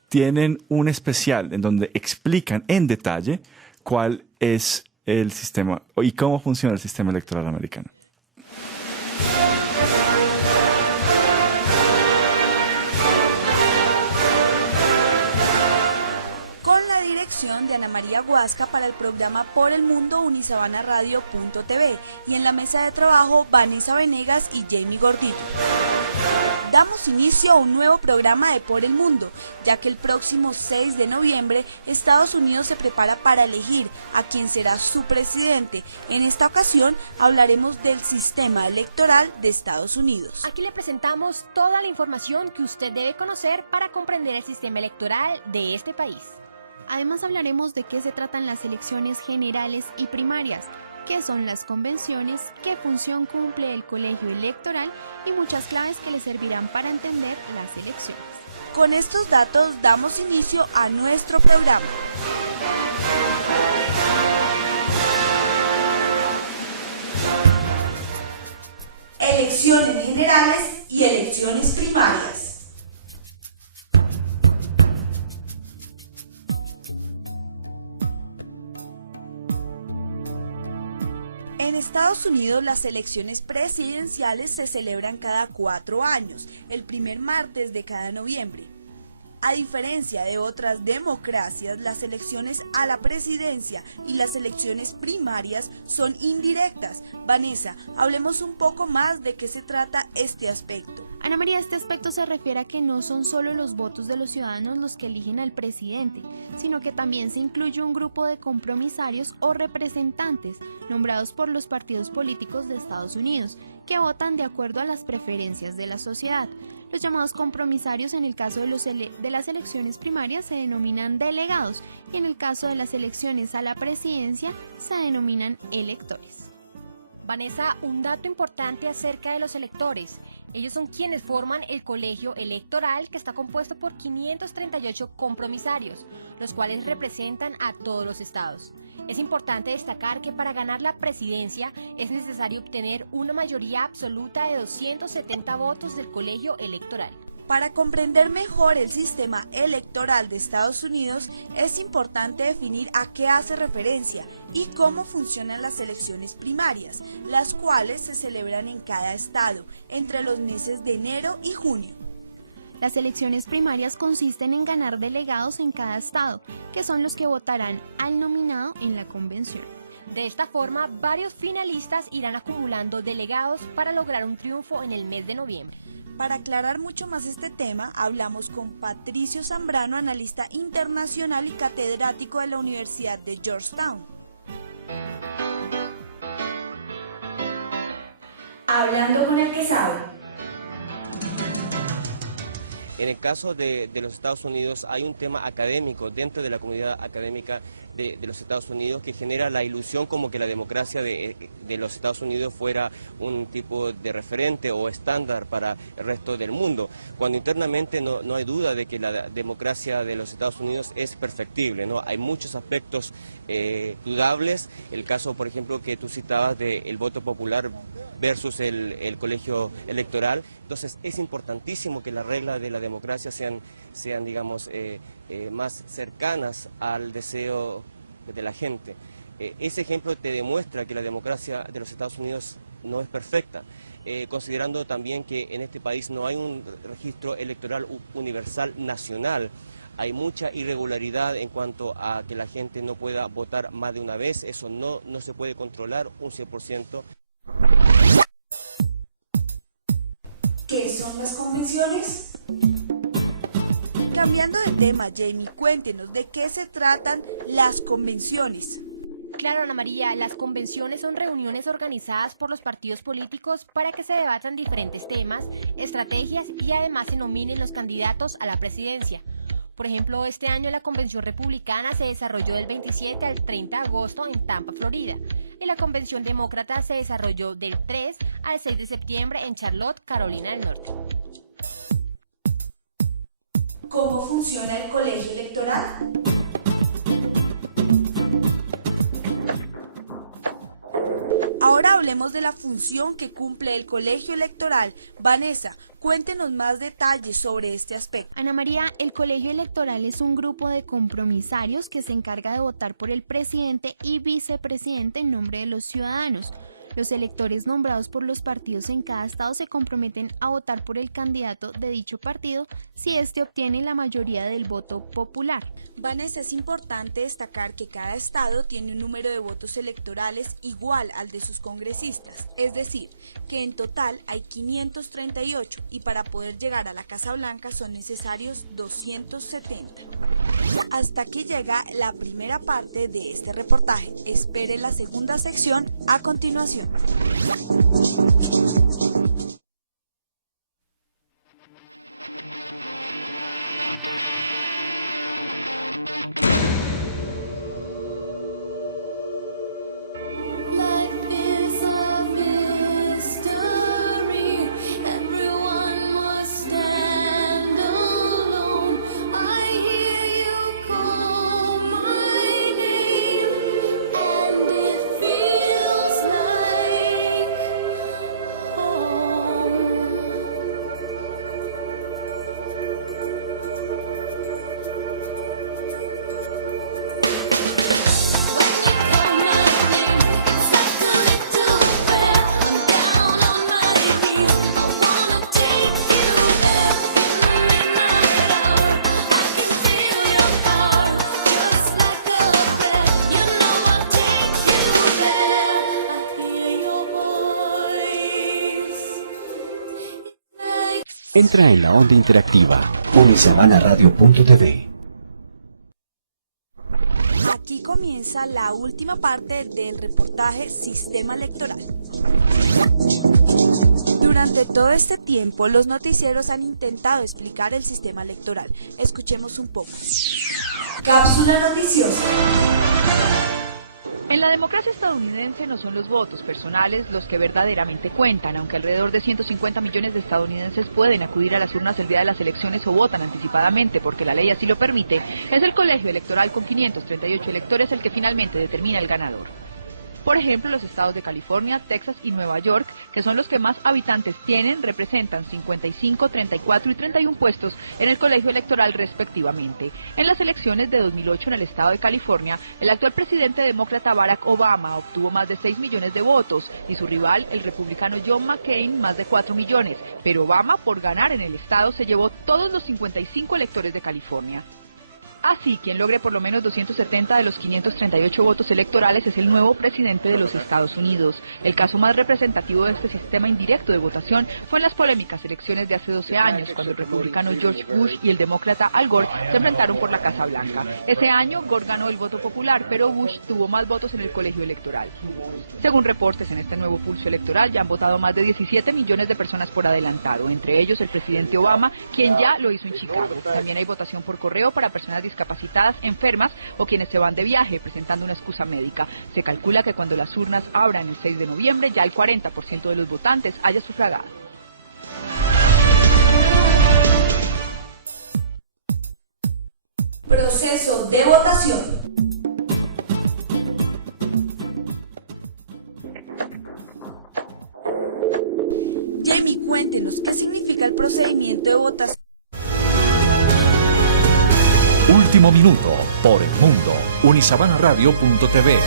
tienen un especial en donde explican en detalle cuál es el sistema y cómo funciona el sistema electoral americano. De Ana María Huasca para el programa Por el Mundo unisabanaradio.tv y en la mesa de trabajo Vanessa Venegas y Jamie Gordillo. Damos inicio a un nuevo programa de Por el Mundo, ya que el próximo 6 de noviembre Estados Unidos se prepara para elegir a quien será su presidente. En esta ocasión hablaremos del sistema electoral de Estados Unidos. Aquí le presentamos toda la información que usted debe conocer para comprender el sistema electoral de este país. Además hablaremos de qué se tratan las elecciones generales y primarias, qué son las convenciones, qué función cumple el colegio electoral y muchas claves que le servirán para entender las elecciones. Con estos datos damos inicio a nuestro programa. Elecciones generales y elecciones primarias. En Estados Unidos las elecciones presidenciales se celebran cada 4 años, el primer martes de cada noviembre. A diferencia de otras democracias, las elecciones a la presidencia y las elecciones primarias son indirectas. Vanessa, hablemos un poco más de qué se trata este aspecto. Ana María, este aspecto se refiere a que no son solo los votos de los ciudadanos los que eligen al presidente, sino que también se incluye un grupo de compromisarios o representantes nombrados por los partidos políticos de Estados Unidos, que votan de acuerdo a las preferencias de la sociedad. Los llamados compromisarios en el caso de las elecciones primarias se denominan delegados y en el caso de las elecciones a la presidencia se denominan electores. Vanessa, un dato importante acerca de los electores. Ellos son quienes forman el colegio electoral, que está compuesto por 538 compromisarios, los cuales representan a todos los estados. Es importante destacar que para ganar la presidencia es necesario obtener una mayoría absoluta de 270 votos del colegio electoral. Para comprender mejor el sistema electoral de Estados Unidos, es importante definir a qué hace referencia y cómo funcionan las elecciones primarias, las cuales se celebran en cada estado entre los meses de enero y junio. Las elecciones primarias consisten en ganar delegados en cada estado, que son los que votarán al nominado en la convención. De esta forma, varios finalistas irán acumulando delegados para lograr un triunfo en el mes de noviembre. Para aclarar mucho más este tema, hablamos con Patricio Zambrano, analista internacional y catedrático de la Universidad de Georgetown. Hablando con el que sabe. En el caso de los Estados Unidos hay un tema académico dentro de la comunidad académica de los Estados Unidos que genera la ilusión como que la democracia de los Estados Unidos fuera un tipo de referente o estándar para el resto del mundo, cuando internamente no hay duda de que la democracia de los Estados Unidos es perfectible, ¿no? Hay muchos aspectos dudables, el caso por ejemplo que tú citabas del voto popular versus el colegio electoral. Entonces es importantísimo que las reglas de la democracia sean digamos, más cercanas al deseo de la gente. Ese ejemplo te demuestra que la democracia de los Estados Unidos no es perfecta, considerando también que en este país no hay un registro electoral universal nacional. Hay mucha irregularidad en cuanto a que la gente no pueda votar más de una vez, eso no se puede controlar un 100%. ¿Qué son las convenciones? Cambiando de tema, Jamie, cuéntenos de qué se tratan las convenciones. Claro, Ana María, las convenciones son reuniones organizadas por los partidos políticos para que se debatan diferentes temas, estrategias y además se nominen los candidatos a la presidencia. Por ejemplo, este año la Convención Republicana se desarrolló del 27 al 30 de agosto en Tampa, Florida, y la Convención Demócrata se desarrolló del 3 al 6 de septiembre en Charlotte, Carolina del Norte. ¿Cómo funciona el colegio electoral? Ahora hablemos de la función que cumple el colegio electoral. Vanessa, cuéntenos más detalles sobre este aspecto. Ana María, el colegio electoral es un grupo de compromisarios que se encarga de votar por el presidente y vicepresidente en nombre de los ciudadanos. Los electores nombrados por los partidos en cada estado se comprometen a votar por el candidato de dicho partido si éste obtiene la mayoría del voto popular. Vanessa, es importante destacar que cada estado tiene un número de votos electorales igual al de sus congresistas, es decir, que en total hay 538 y para poder llegar a la Casa Blanca son necesarios 270. Hasta aquí llega la primera parte de este reportaje. Espere la segunda sección a continuación. Entra en la onda interactiva unisabanaradio.tv. Aquí comienza la última parte del reportaje Sistema Electoral. Durante todo este tiempo, los noticieros han intentado explicar el sistema electoral. Escuchemos un poco. Cápsula noticiosa. En la democracia estadounidense no son los votos personales los que verdaderamente cuentan, aunque alrededor de 150 millones de estadounidenses pueden acudir a las urnas el día de las elecciones o votan anticipadamente porque la ley así lo permite. Es el colegio electoral con 538 electores el que finalmente determina el ganador. Por ejemplo, los estados de California, Texas y Nueva York, que son los que más habitantes tienen, representan 55, 34 y 31 puestos en el colegio electoral respectivamente. En las elecciones de 2008 en el estado de California, el actual presidente demócrata Barack Obama obtuvo más de 6 millones de votos y su rival, el republicano John McCain, más de 4 millones. Pero Obama, por ganar en el estado, se llevó todos los 55 electores de California. Así, quien logre por lo menos 270 de los 538 votos electorales es el nuevo presidente de los Estados Unidos. El caso más representativo de este sistema indirecto de votación fue en las polémicas elecciones de hace 12 años, cuando el republicano George Bush y el demócrata Al Gore se enfrentaron por la Casa Blanca. Ese año, Gore ganó el voto popular, pero Bush tuvo más votos en el colegio electoral. Según reportes, en este nuevo pulso electoral ya han votado más de 17 millones de personas por adelantado, entre ellos el presidente Obama, quien ya lo hizo en Chicago. También hay votación por correo para personas discapacitadas, enfermas o quienes se van de viaje presentando una excusa médica. Se calcula que cuando las urnas abran el 6 de noviembre ya el 40% de los votantes haya sufragado. Proceso de votación. Jamie, cuéntenos, ¿qué significa el procedimiento de votación? Último minuto por el mundo. unisabanaradio.tv.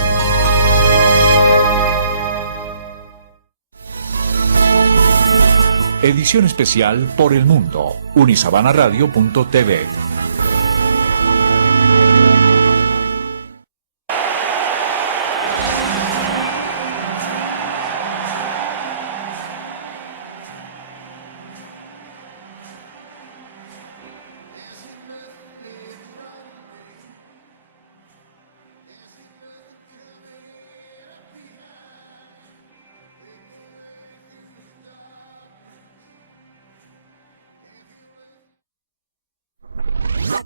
Edición especial por el mundo. unisabanaradio.tv.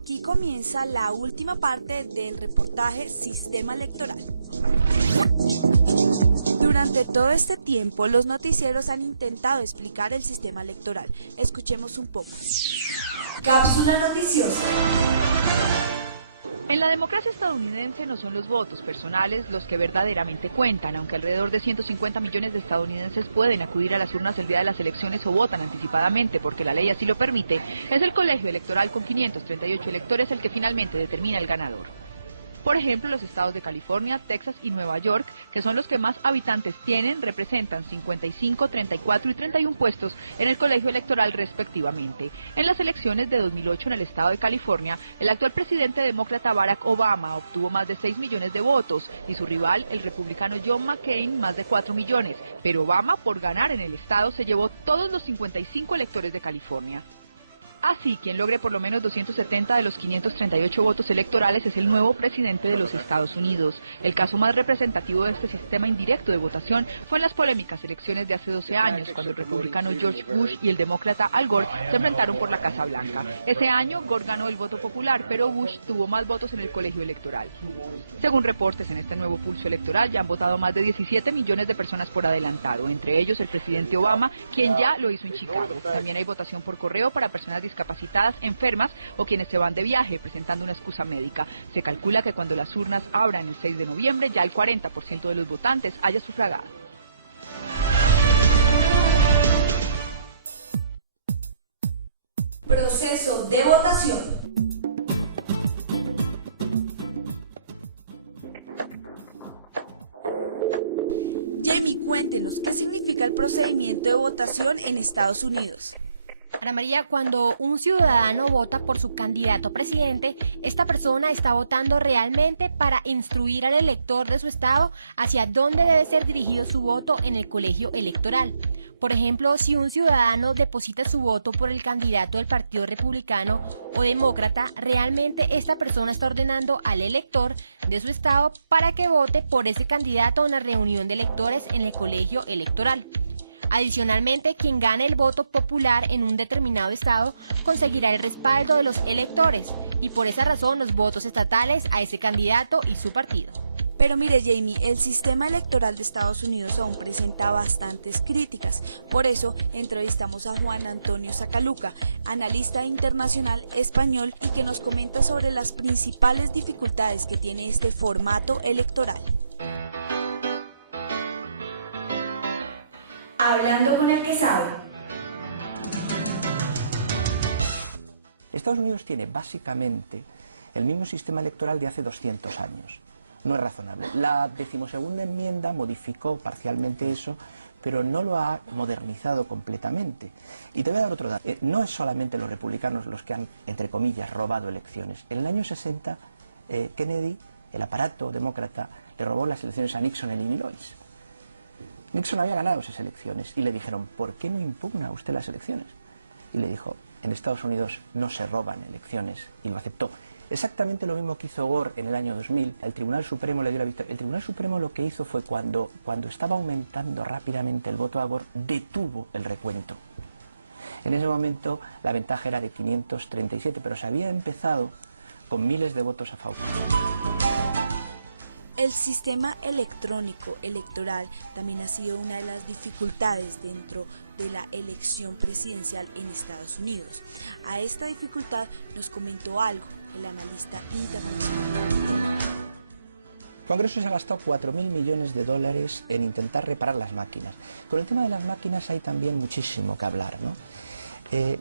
Aquí comienza la última parte del reportaje Sistema Electoral. Durante todo este tiempo, los noticieros han intentado explicar el sistema electoral. Escuchemos un poco. Cápsula noticiosa. En la democracia estadounidense no son los votos personales los que verdaderamente cuentan, aunque alrededor de 150 millones de estadounidenses pueden acudir a las urnas el día de las elecciones o votan anticipadamente porque la ley así lo permite. Es el colegio electoral con 538 electores el que finalmente determina el ganador. Por ejemplo, los estados de California, Texas y Nueva York, que son los que más habitantes tienen, representan 55, 34 y 31 puestos en el colegio electoral respectivamente. En las elecciones de 2008 en el estado de California, el actual presidente demócrata Barack Obama obtuvo más de 6 millones de votos y su rival, el republicano John McCain, más de 4 millones. Pero Obama, por ganar en el estado, se llevó todos los 55 electores de California. Así, quien logre por lo menos 270 de los 538 votos electorales es el nuevo presidente de los Estados Unidos. El caso más representativo de este sistema indirecto de votación fue en las polémicas elecciones de hace 12 años, cuando el republicano George Bush y el demócrata Al Gore se enfrentaron por la Casa Blanca. Ese año, Gore ganó el voto popular, pero Bush tuvo más votos en el colegio electoral. Según reportes, en este nuevo pulso electoral ya han votado más de 17 millones de personas por adelantado, entre ellos el presidente Obama, quien ya lo hizo en Chicago. También hay votación por correo para personas discapacitadas, enfermas o quienes se van de viaje presentando una excusa médica. Se calcula que cuando las urnas abran el 6 de noviembre ya el 40% de los votantes haya sufragado. Proceso de votación. Jamie, cuéntenos, ¿qué significa el procedimiento de votación en Estados Unidos? Ana María, cuando un ciudadano vota por su candidato a presidente, esta persona está votando realmente para instruir al elector de su estado hacia dónde debe ser dirigido su voto en el colegio electoral. Por ejemplo, si un ciudadano deposita su voto por el candidato del Partido Republicano o Demócrata, realmente esta persona está ordenando al elector de su estado para que vote por ese candidato en la reunión de electores en el colegio electoral. Adicionalmente, quien gane el voto popular en un determinado estado conseguirá el respaldo de los electores y por esa razón los votos estatales a ese candidato y su partido. Pero mire, Jamie, el sistema electoral de Estados Unidos aún presenta bastantes críticas. Por eso entrevistamos a Juan Antonio Zacaluca, analista internacional español, y que nos comenta sobre las principales dificultades que tiene este formato electoral. Hablando con el que sabe. Estados Unidos tiene básicamente el mismo sistema electoral de hace 200 años. No es razonable. La 12ª enmienda modificó parcialmente eso, pero no lo ha modernizado completamente. Y te voy a dar otro dato. No es solamente los republicanos los que han, entre comillas, robado elecciones. En el año 60, Kennedy, el aparato demócrata, le robó las elecciones a Nixon en Illinois. Nixon había ganado esas elecciones y le dijeron, ¿por qué no impugna usted las elecciones? Y le dijo, en Estados Unidos no se roban elecciones, y lo aceptó. Exactamente lo mismo que hizo Gore en el año 2000, el Tribunal Supremo le dio la victoria. El Tribunal Supremo lo que hizo fue cuando estaba aumentando rápidamente el voto a Gore, detuvo el recuento. En ese momento la ventaja era de 537, pero se había empezado con miles de votos a favor. El sistema electrónico electoral también ha sido una de las dificultades dentro de la elección presidencial en Estados Unidos. A esta dificultad nos comentó algo el analista internacional. El Congreso se ha gastado 4.000 millones de dólares en intentar reparar las máquinas. Con el tema de las máquinas hay también muchísimo que hablar, ¿no?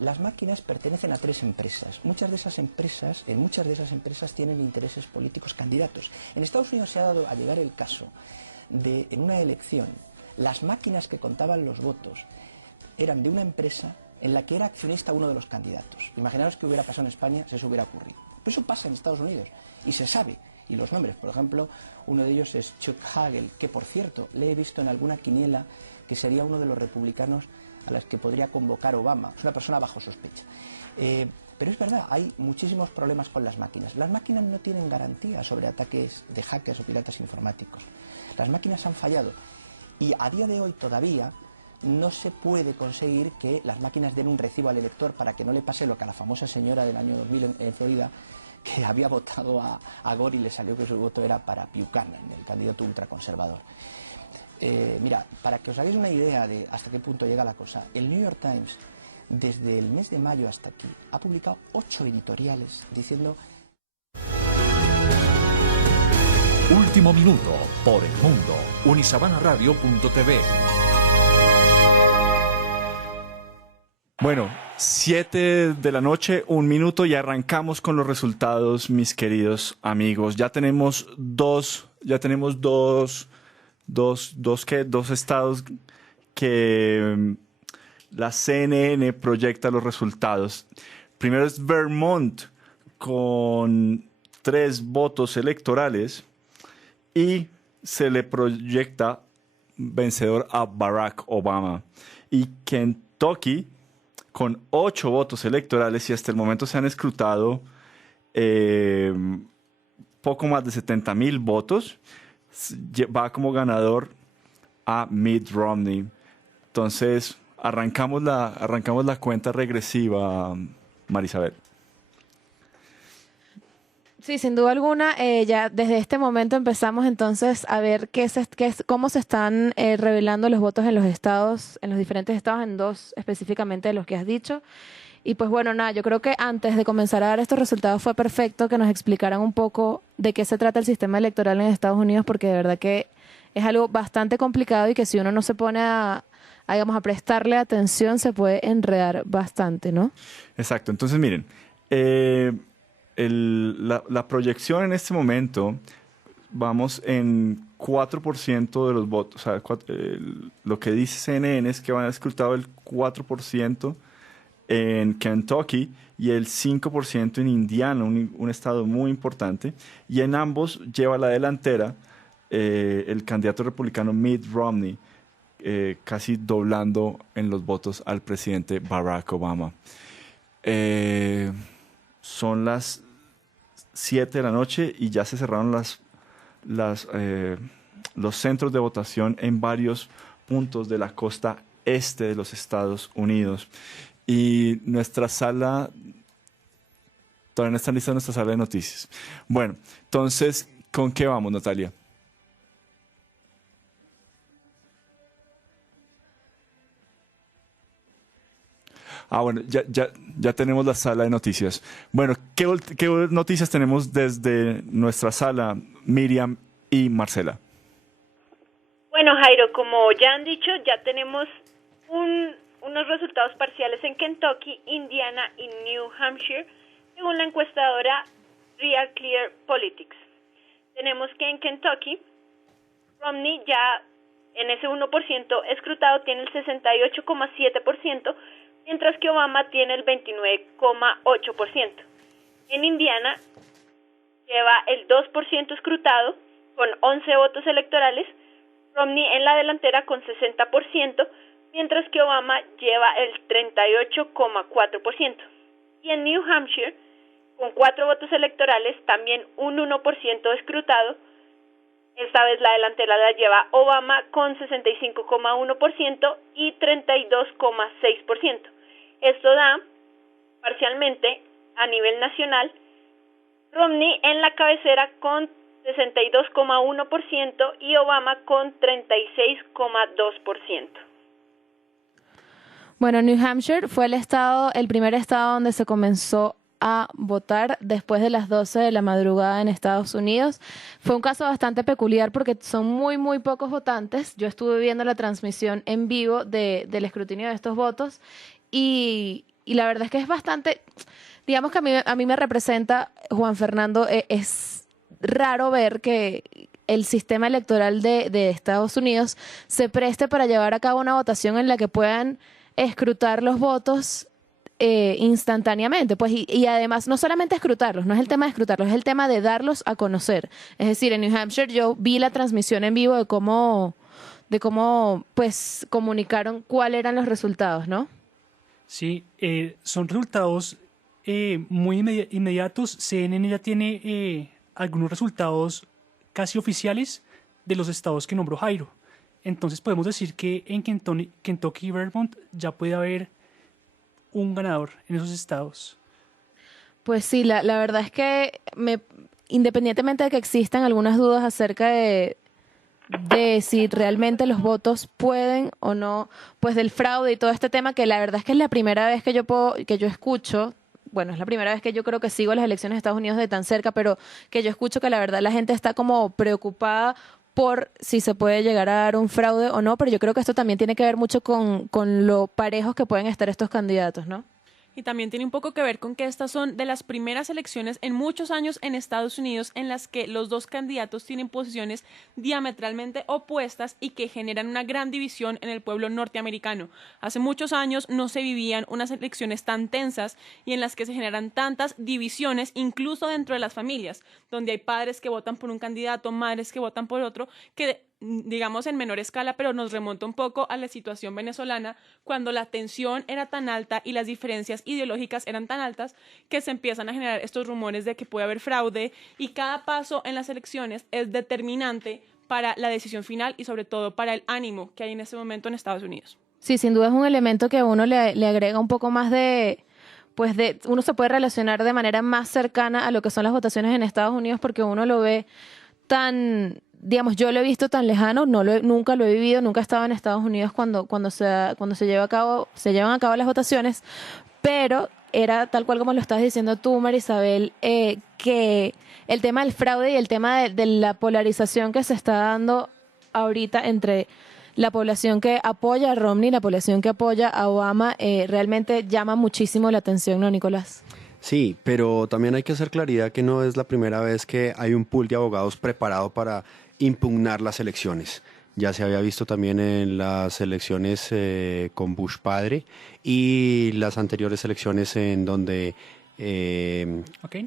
Las máquinas pertenecen a 3 empresas. En muchas de esas empresas tienen intereses políticos candidatos. En Estados Unidos se ha dado a llegar el caso de, en una elección, las máquinas que contaban los votos eran de una empresa en la que era accionista uno de los candidatos. Imaginaos que hubiera pasado en España si eso hubiera ocurrido. Pero eso pasa en Estados Unidos y se sabe. Y los nombres, por ejemplo, uno de ellos es Chuck Hagel, que por cierto le he visto en alguna quiniela que sería uno de los republicanos a las que podría convocar Obama. Es una persona bajo sospecha. Pero es verdad, hay muchísimos problemas con las máquinas. Las máquinas no tienen garantía sobre ataques de hackers o piratas informáticos. Las máquinas han fallado y a día de hoy todavía no se puede conseguir que las máquinas den un recibo al elector para que no le pase lo que a la famosa señora del año 2000 en Florida, que había votado a Gore y le salió que su voto era para Buchanan, el candidato ultraconservador. Mira, para que os hagáis una idea de hasta qué punto llega la cosa, el New York Times, desde el mes de mayo hasta aquí, ha publicado 8 editoriales diciendo... Último minuto por el mundo. Unisabanaradio.tv. Bueno, 7 de la noche, 1 minuto, y arrancamos con los resultados, mis queridos amigos. Ya tenemos dos estados que la CNN proyecta los resultados. Primero es Vermont con 3 votos electorales y se le proyecta vencedor a Barack Obama. Y Kentucky con 8 votos electorales, y hasta el momento se han escrutado poco más de 70,000 votos, va como ganador a Mitt Romney. Entonces, arrancamos la cuenta regresiva, Marisabel. Sí, sin duda alguna, ya desde este momento empezamos entonces a ver cómo se están revelando los votos en los estados, en los diferentes estados, en 2 específicamente de los que has dicho. Y pues bueno, nada, yo creo que antes de comenzar a dar estos resultados fue perfecto que nos explicaran un poco de qué se trata el sistema electoral en Estados Unidos, porque de verdad que es algo bastante complicado y que si uno no se pone a prestarle atención se puede enredar bastante, ¿no? Exacto, entonces miren, la proyección en este momento, vamos en 4% de los votos. O sea, lo que dice CNN es que van a escrutar el 4% en Kentucky y el 5% en Indiana, un estado muy importante. Y en ambos lleva la delantera el candidato republicano Mitt Romney, casi doblando en los votos al presidente Barack Obama. Son las 7 de la noche y ya se cerraron los centros de votación en varios puntos de la costa este de los Estados Unidos. Y nuestra sala, todavía no está lista nuestra sala de noticias. Bueno, entonces, ¿con qué vamos, Natalia? Bueno, ya tenemos la sala de noticias. Bueno, ¿qué noticias tenemos desde nuestra sala, Miriam y Marcela? Bueno, Jairo, como ya han dicho, ya tenemos unos resultados parciales en Kentucky, Indiana y New Hampshire, según la encuestadora Real Clear Politics. Tenemos que en Kentucky, Romney ya en ese 1% escrutado tiene el 68,7%, mientras que Obama tiene el 29,8%. En Indiana lleva el 2% escrutado con 11 votos electorales, Romney en la delantera con 60%, mientras que Obama lleva el 38,4%. Y en New Hampshire, con 4 votos electorales, también un 1% escrutado, esta vez la delantera la lleva Obama con 65,1% y 32,6%. Esto da, parcialmente, a nivel nacional, Romney en la cabecera con 62,1% y Obama con 36,2%. Bueno, New Hampshire fue el primer estado donde se comenzó a votar después de las 12 de la madrugada en Estados Unidos. Fue un caso bastante peculiar porque son muy, muy pocos votantes. Yo estuve viendo la transmisión en vivo del escrutinio de estos votos y la verdad es que es bastante, digamos que a mí me representa, Juan Fernando, es raro ver que el sistema electoral de Estados Unidos se preste para llevar a cabo una votación en la que puedan escrutar los votos instantáneamente, pues y además no solamente escrutarlos, no es el tema de escrutarlos, es el tema de darlos a conocer. Es decir, en New Hampshire yo vi la transmisión en vivo de cómo pues comunicaron cuáles eran los resultados, ¿no? Sí, son resultados muy inmediatos. CNN ya tiene algunos resultados casi oficiales de los estados que nombró Jairo. Entonces podemos decir que en Kentucky y Vermont ya puede haber un ganador en esos estados. Pues sí, la verdad es que independientemente de que existan algunas dudas acerca de si realmente los votos pueden o no, pues del fraude y todo este tema, que la verdad es que es la primera vez que yo escucho, bueno, es la primera vez que yo creo que sigo las elecciones de Estados Unidos de tan cerca, pero que yo escucho que la verdad la gente está como preocupada por si se puede llegar a dar un fraude o no, pero yo creo que esto también tiene que ver mucho con lo parejos que pueden estar estos candidatos, ¿no? Y también tiene un poco que ver con que estas son de las primeras elecciones en muchos años en Estados Unidos en las que los dos candidatos tienen posiciones diametralmente opuestas y que generan una gran división en el pueblo norteamericano. Hace muchos años no se vivían unas elecciones tan tensas y en las que se generan tantas divisiones, incluso dentro de las familias, donde hay padres que votan por un candidato, madres que votan por otro, que digamos en menor escala, pero nos remonta un poco a la situación venezolana, cuando la tensión era tan alta y las diferencias ideológicas eran tan altas que se empiezan a generar estos rumores de que puede haber fraude, y cada paso en las elecciones es determinante para la decisión final y sobre todo para el ánimo que hay en este momento en Estados Unidos. Sí, sin duda es un elemento que a uno le agrega un poco más uno se puede relacionar de manera más cercana a lo que son las votaciones en Estados Unidos, porque uno lo ve tan, digamos, yo lo he visto tan lejano, nunca lo he vivido, nunca he estado en Estados Unidos cuando se llevan a cabo las votaciones, pero era tal cual como lo estás diciendo tú, Marisabel, que el tema del fraude y el tema de la polarización que se está dando ahorita entre la población que apoya a Romney y la población que apoya a Obama realmente llama muchísimo la atención, ¿no, Nicolás? Sí, pero también hay que hacer claridad que no es la primera vez que hay un pool de abogados preparado para impugnar las elecciones. ya se había visto también en las elecciones con Bush padre y las anteriores elecciones en donde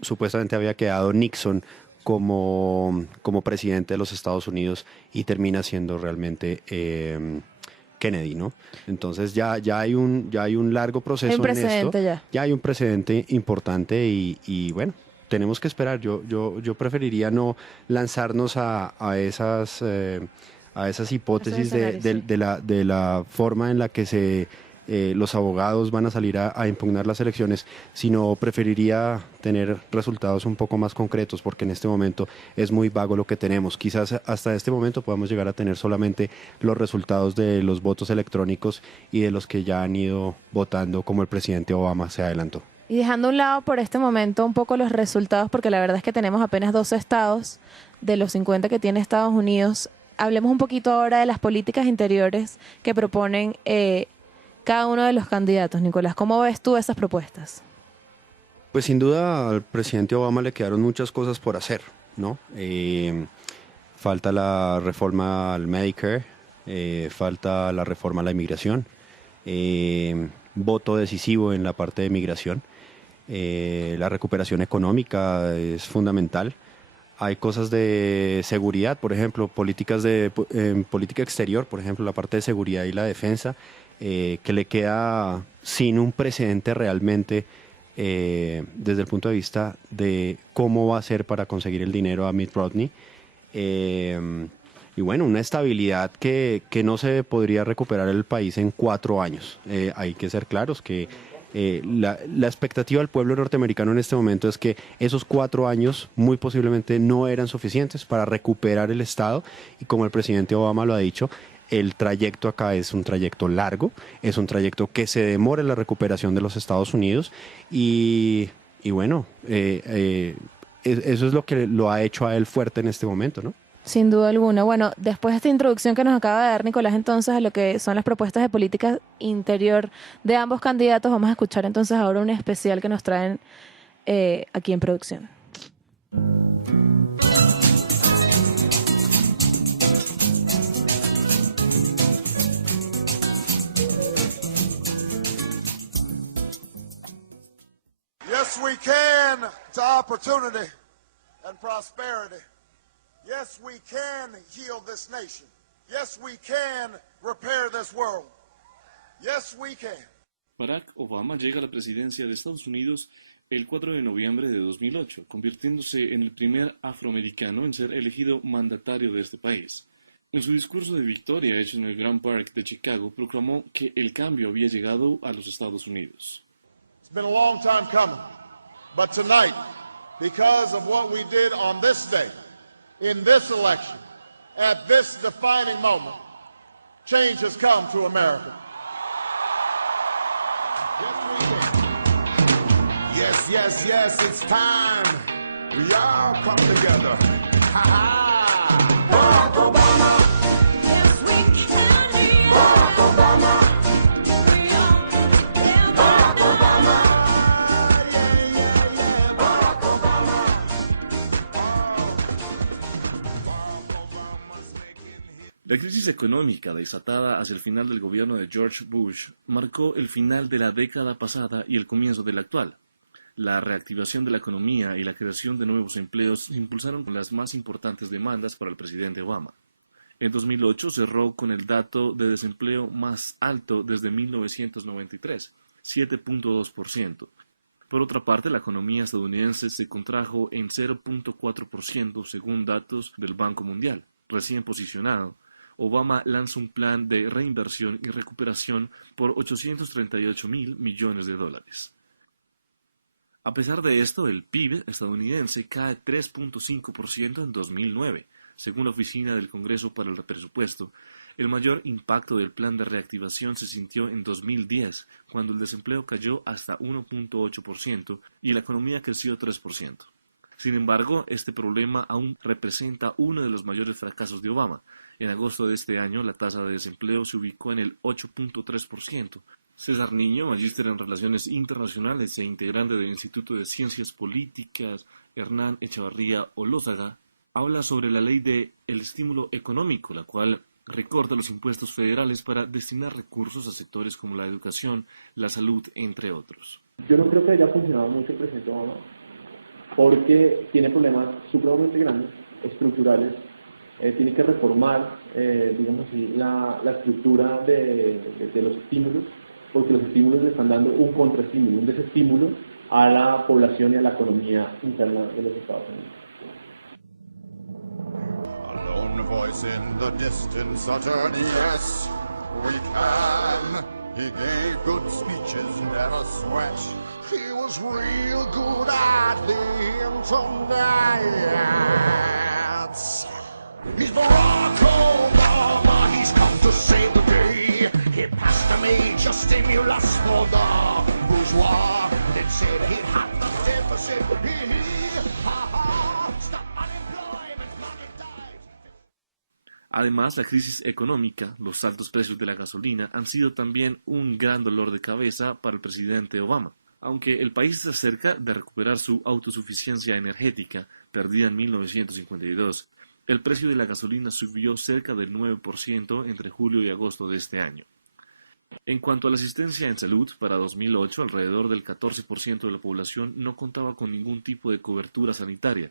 supuestamente había quedado Nixon como presidente de los Estados Unidos y termina siendo realmente Kennedy, ¿no? Entonces ya hay un largo proceso hay un en precedente esto. Ya hay un precedente importante y bueno, tenemos que esperar. Yo preferiría no lanzarnos a esas hipótesis de la forma en la que los abogados van a salir a impugnar las elecciones, sino preferiría tener resultados un poco más concretos, porque en este momento es muy vago lo que tenemos. Quizás hasta este momento podamos llegar a tener solamente los resultados de los votos electrónicos y de los que ya han ido votando, como el presidente Obama se adelantó. Y dejando a un lado por este momento un poco los resultados, porque la verdad es que tenemos apenas 12 estados de los 50 que tiene Estados Unidos, hablemos un poquito ahora de las políticas interiores que proponen cada uno de los candidatos. Nicolás, ¿cómo ves tú esas propuestas? Pues sin duda al presidente Obama le quedaron muchas cosas por hacer, ¿no? Falta la reforma al Medicare, falta la reforma a la inmigración, voto decisivo en la parte de migración, la recuperación económica es fundamental. Hay cosas de seguridad, por ejemplo, en política exterior, por ejemplo, la parte de seguridad y la defensa, que le queda sin un precedente realmente desde el punto de vista de cómo va a ser para conseguir el dinero a Mitt Romney. Y bueno, una estabilidad que no se podría recuperar el país en 4 años. Hay que ser claros que la expectativa del pueblo norteamericano en este momento es que esos 4 años muy posiblemente no eran suficientes para recuperar el Estado, y como el presidente Obama lo ha dicho, el trayecto acá es un trayecto largo, es un trayecto que se demora en la recuperación de los Estados Unidos y bueno, eso es lo que lo ha hecho a él fuerte en este momento, ¿no? Sin duda alguna. Bueno, después de esta introducción que nos acaba de dar Nicolás entonces a lo que son las propuestas de política interior de ambos candidatos, vamos a escuchar entonces ahora un especial que nos traen aquí en producción. Yes, we can to opportunity and prosperity. Yes, we can heal this nation. Yes, we can repair this world. Yes, we can. Barack Obama llega a la presidencia de Estados Unidos el 4 de noviembre de 2008, convirtiéndose en el primer afroamericano en ser elegido mandatario de este país. En su discurso de victoria hecho en el Grand Park de Chicago, proclamó que el cambio había llegado a los Estados Unidos. It's been a long time coming, but tonight, because of what we did on this day, in this election, at this defining moment, change has come to America. Yes, yes, yes, it's time. We all come together. Ha ha! Barack Obama. Yes, we can be. Barack Obama. Barack Obama. Barack Obama. La crisis económica desatada hacia el final del gobierno de George Bush marcó el final de la década pasada y el comienzo de la actual. La reactivación de la economía y la creación de nuevos empleos impulsaron las más importantes demandas para el presidente Obama. En 2008 cerró con el dato de desempleo más alto desde 1993, 7.2%. Por otra parte, la economía estadounidense se contrajo en 0.4% según datos del Banco Mundial. Recién posicionado, Obama lanza un plan de reinversión y recuperación por $838.000 millones. A pesar de esto, el PIB estadounidense cae 3.5% en 2009. Según la Oficina del Congreso para el Presupuesto, el mayor impacto del plan de reactivación se sintió en 2010, cuando el desempleo cayó hasta 1.8% y la economía creció 3%. Sin embargo, este problema aún representa uno de los mayores fracasos de Obama. En agosto de este año, la tasa de desempleo se ubicó en el 8.3%. César Niño, magíster en Relaciones Internacionales e integrante del Instituto de Ciencias Políticas Hernán Echevarría Olózaga, habla sobre la ley de el estímulo económico, la cual recorta los impuestos federales para destinar recursos a sectores como la educación, la salud, entre otros. Yo no creo que haya funcionado mucho el presidente Obama porque tiene problemas supremamente grandes, estructurales. Tiene que reformar, digamos así, la estructura de los estímulos, porque los estímulos le están dando un contraestímulo, un desestímulo a la población y a la economía interna de los Estados Unidos. A lone voice in the distance uttered, yes, we can. He gave good speeches, never sweat. He was real good at the internet. He's Barack Obama, he's come to save the day. He passed a major stimulus for the bourgeois. That said he'd have to save the city. Stop unemployment, money died. Además, la crisis económica, los altos precios de la gasolina han sido también un gran dolor de cabeza para el presidente Obama. Aunque el país está cerca de recuperar su autosuficiencia energética, perdida en 1952, el precio de la gasolina subió cerca del 9% entre julio y agosto de este año. En cuanto a la asistencia en salud, para 2008 alrededor del 14% de la población no contaba con ningún tipo de cobertura sanitaria.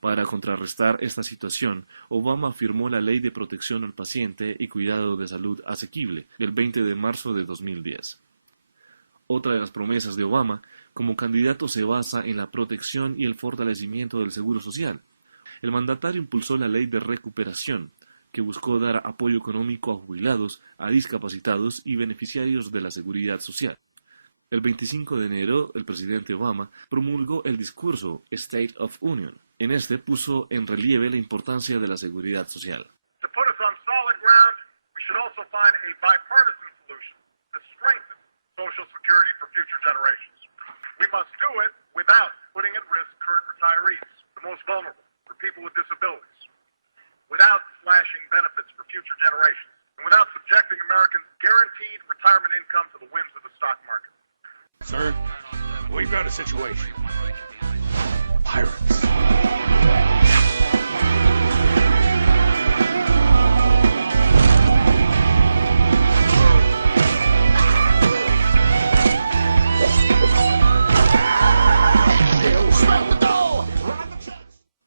Para contrarrestar esta situación, Obama firmó la Ley de Protección al Paciente y Cuidado de Salud Asequible, el 20 de marzo de 2010. Otra de las promesas de Obama como candidato se basa en la protección y el fortalecimiento del seguro social. El mandatario impulsó la Ley de Recuperación, que buscó dar apoyo económico a jubilados, a discapacitados y beneficiarios de la seguridad social. El 25 de enero, el presidente Obama promulgó el discurso State of Union. En este puso en relieve la importancia de la seguridad social. To put us on solid ground, we should also find a bipartisan solution to strengthen Social Security for future generations. We must do it without putting at risk current retirees, the most vulnerable, for people with disabilities, without slashing benefits for future generations, and without subjecting Americans' guaranteed retirement income to the whims of the stock market. Sir, we've got a situation. Pirates.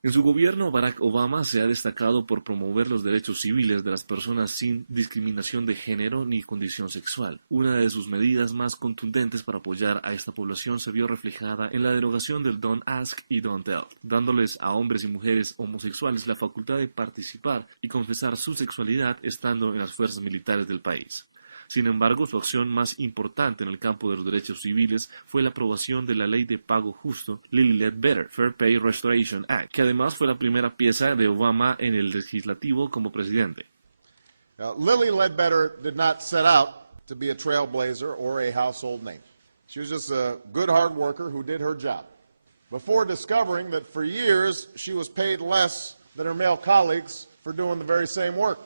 En su gobierno, Barack Obama se ha destacado por promover los derechos civiles de las personas sin discriminación de género ni condición sexual. Una de sus medidas más contundentes para apoyar a esta población se vio reflejada en la derogación del Don't Ask y Don't Tell, dándoles a hombres y mujeres homosexuales la facultad de participar y confesar su sexualidad estando en las fuerzas militares del país. Sin embargo, su acción más importante en el campo de los derechos civiles fue la aprobación de la Ley de Pago Justo, Lilly Ledbetter, Fair Pay Restoration Act, que además fue la primera pieza de Obama en el legislativo como presidente. Lilly Ledbetter did not set out to be a trailblazer or a household name. She was just a good hard worker who did her job. Before discovering that for years she was paid less than her male colleagues for doing the very same work.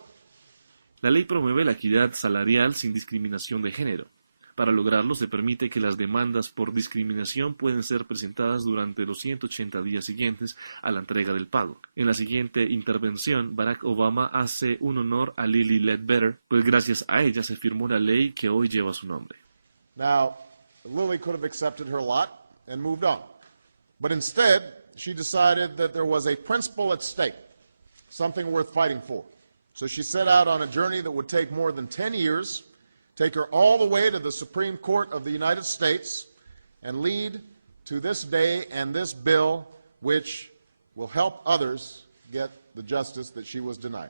La ley promueve la equidad salarial sin discriminación de género. Para lograrlo, se permite que las demandas por discriminación pueden ser presentadas durante los 180 días siguientes a la entrega del pago. En la siguiente intervención, Barack Obama hace un honor a Lilly Ledbetter, pues gracias a ella se firmó la ley que hoy lleva su nombre. Now, Lilly could have accepted her lot and moved on. But instead, she decided that there was a principle at stake, something worth fighting for. So she set out on a journey that would take more than 10 years, take her all the way to the Supreme Court of the United States, and lead to this day and this bill, which will help others get the justice that she was denied.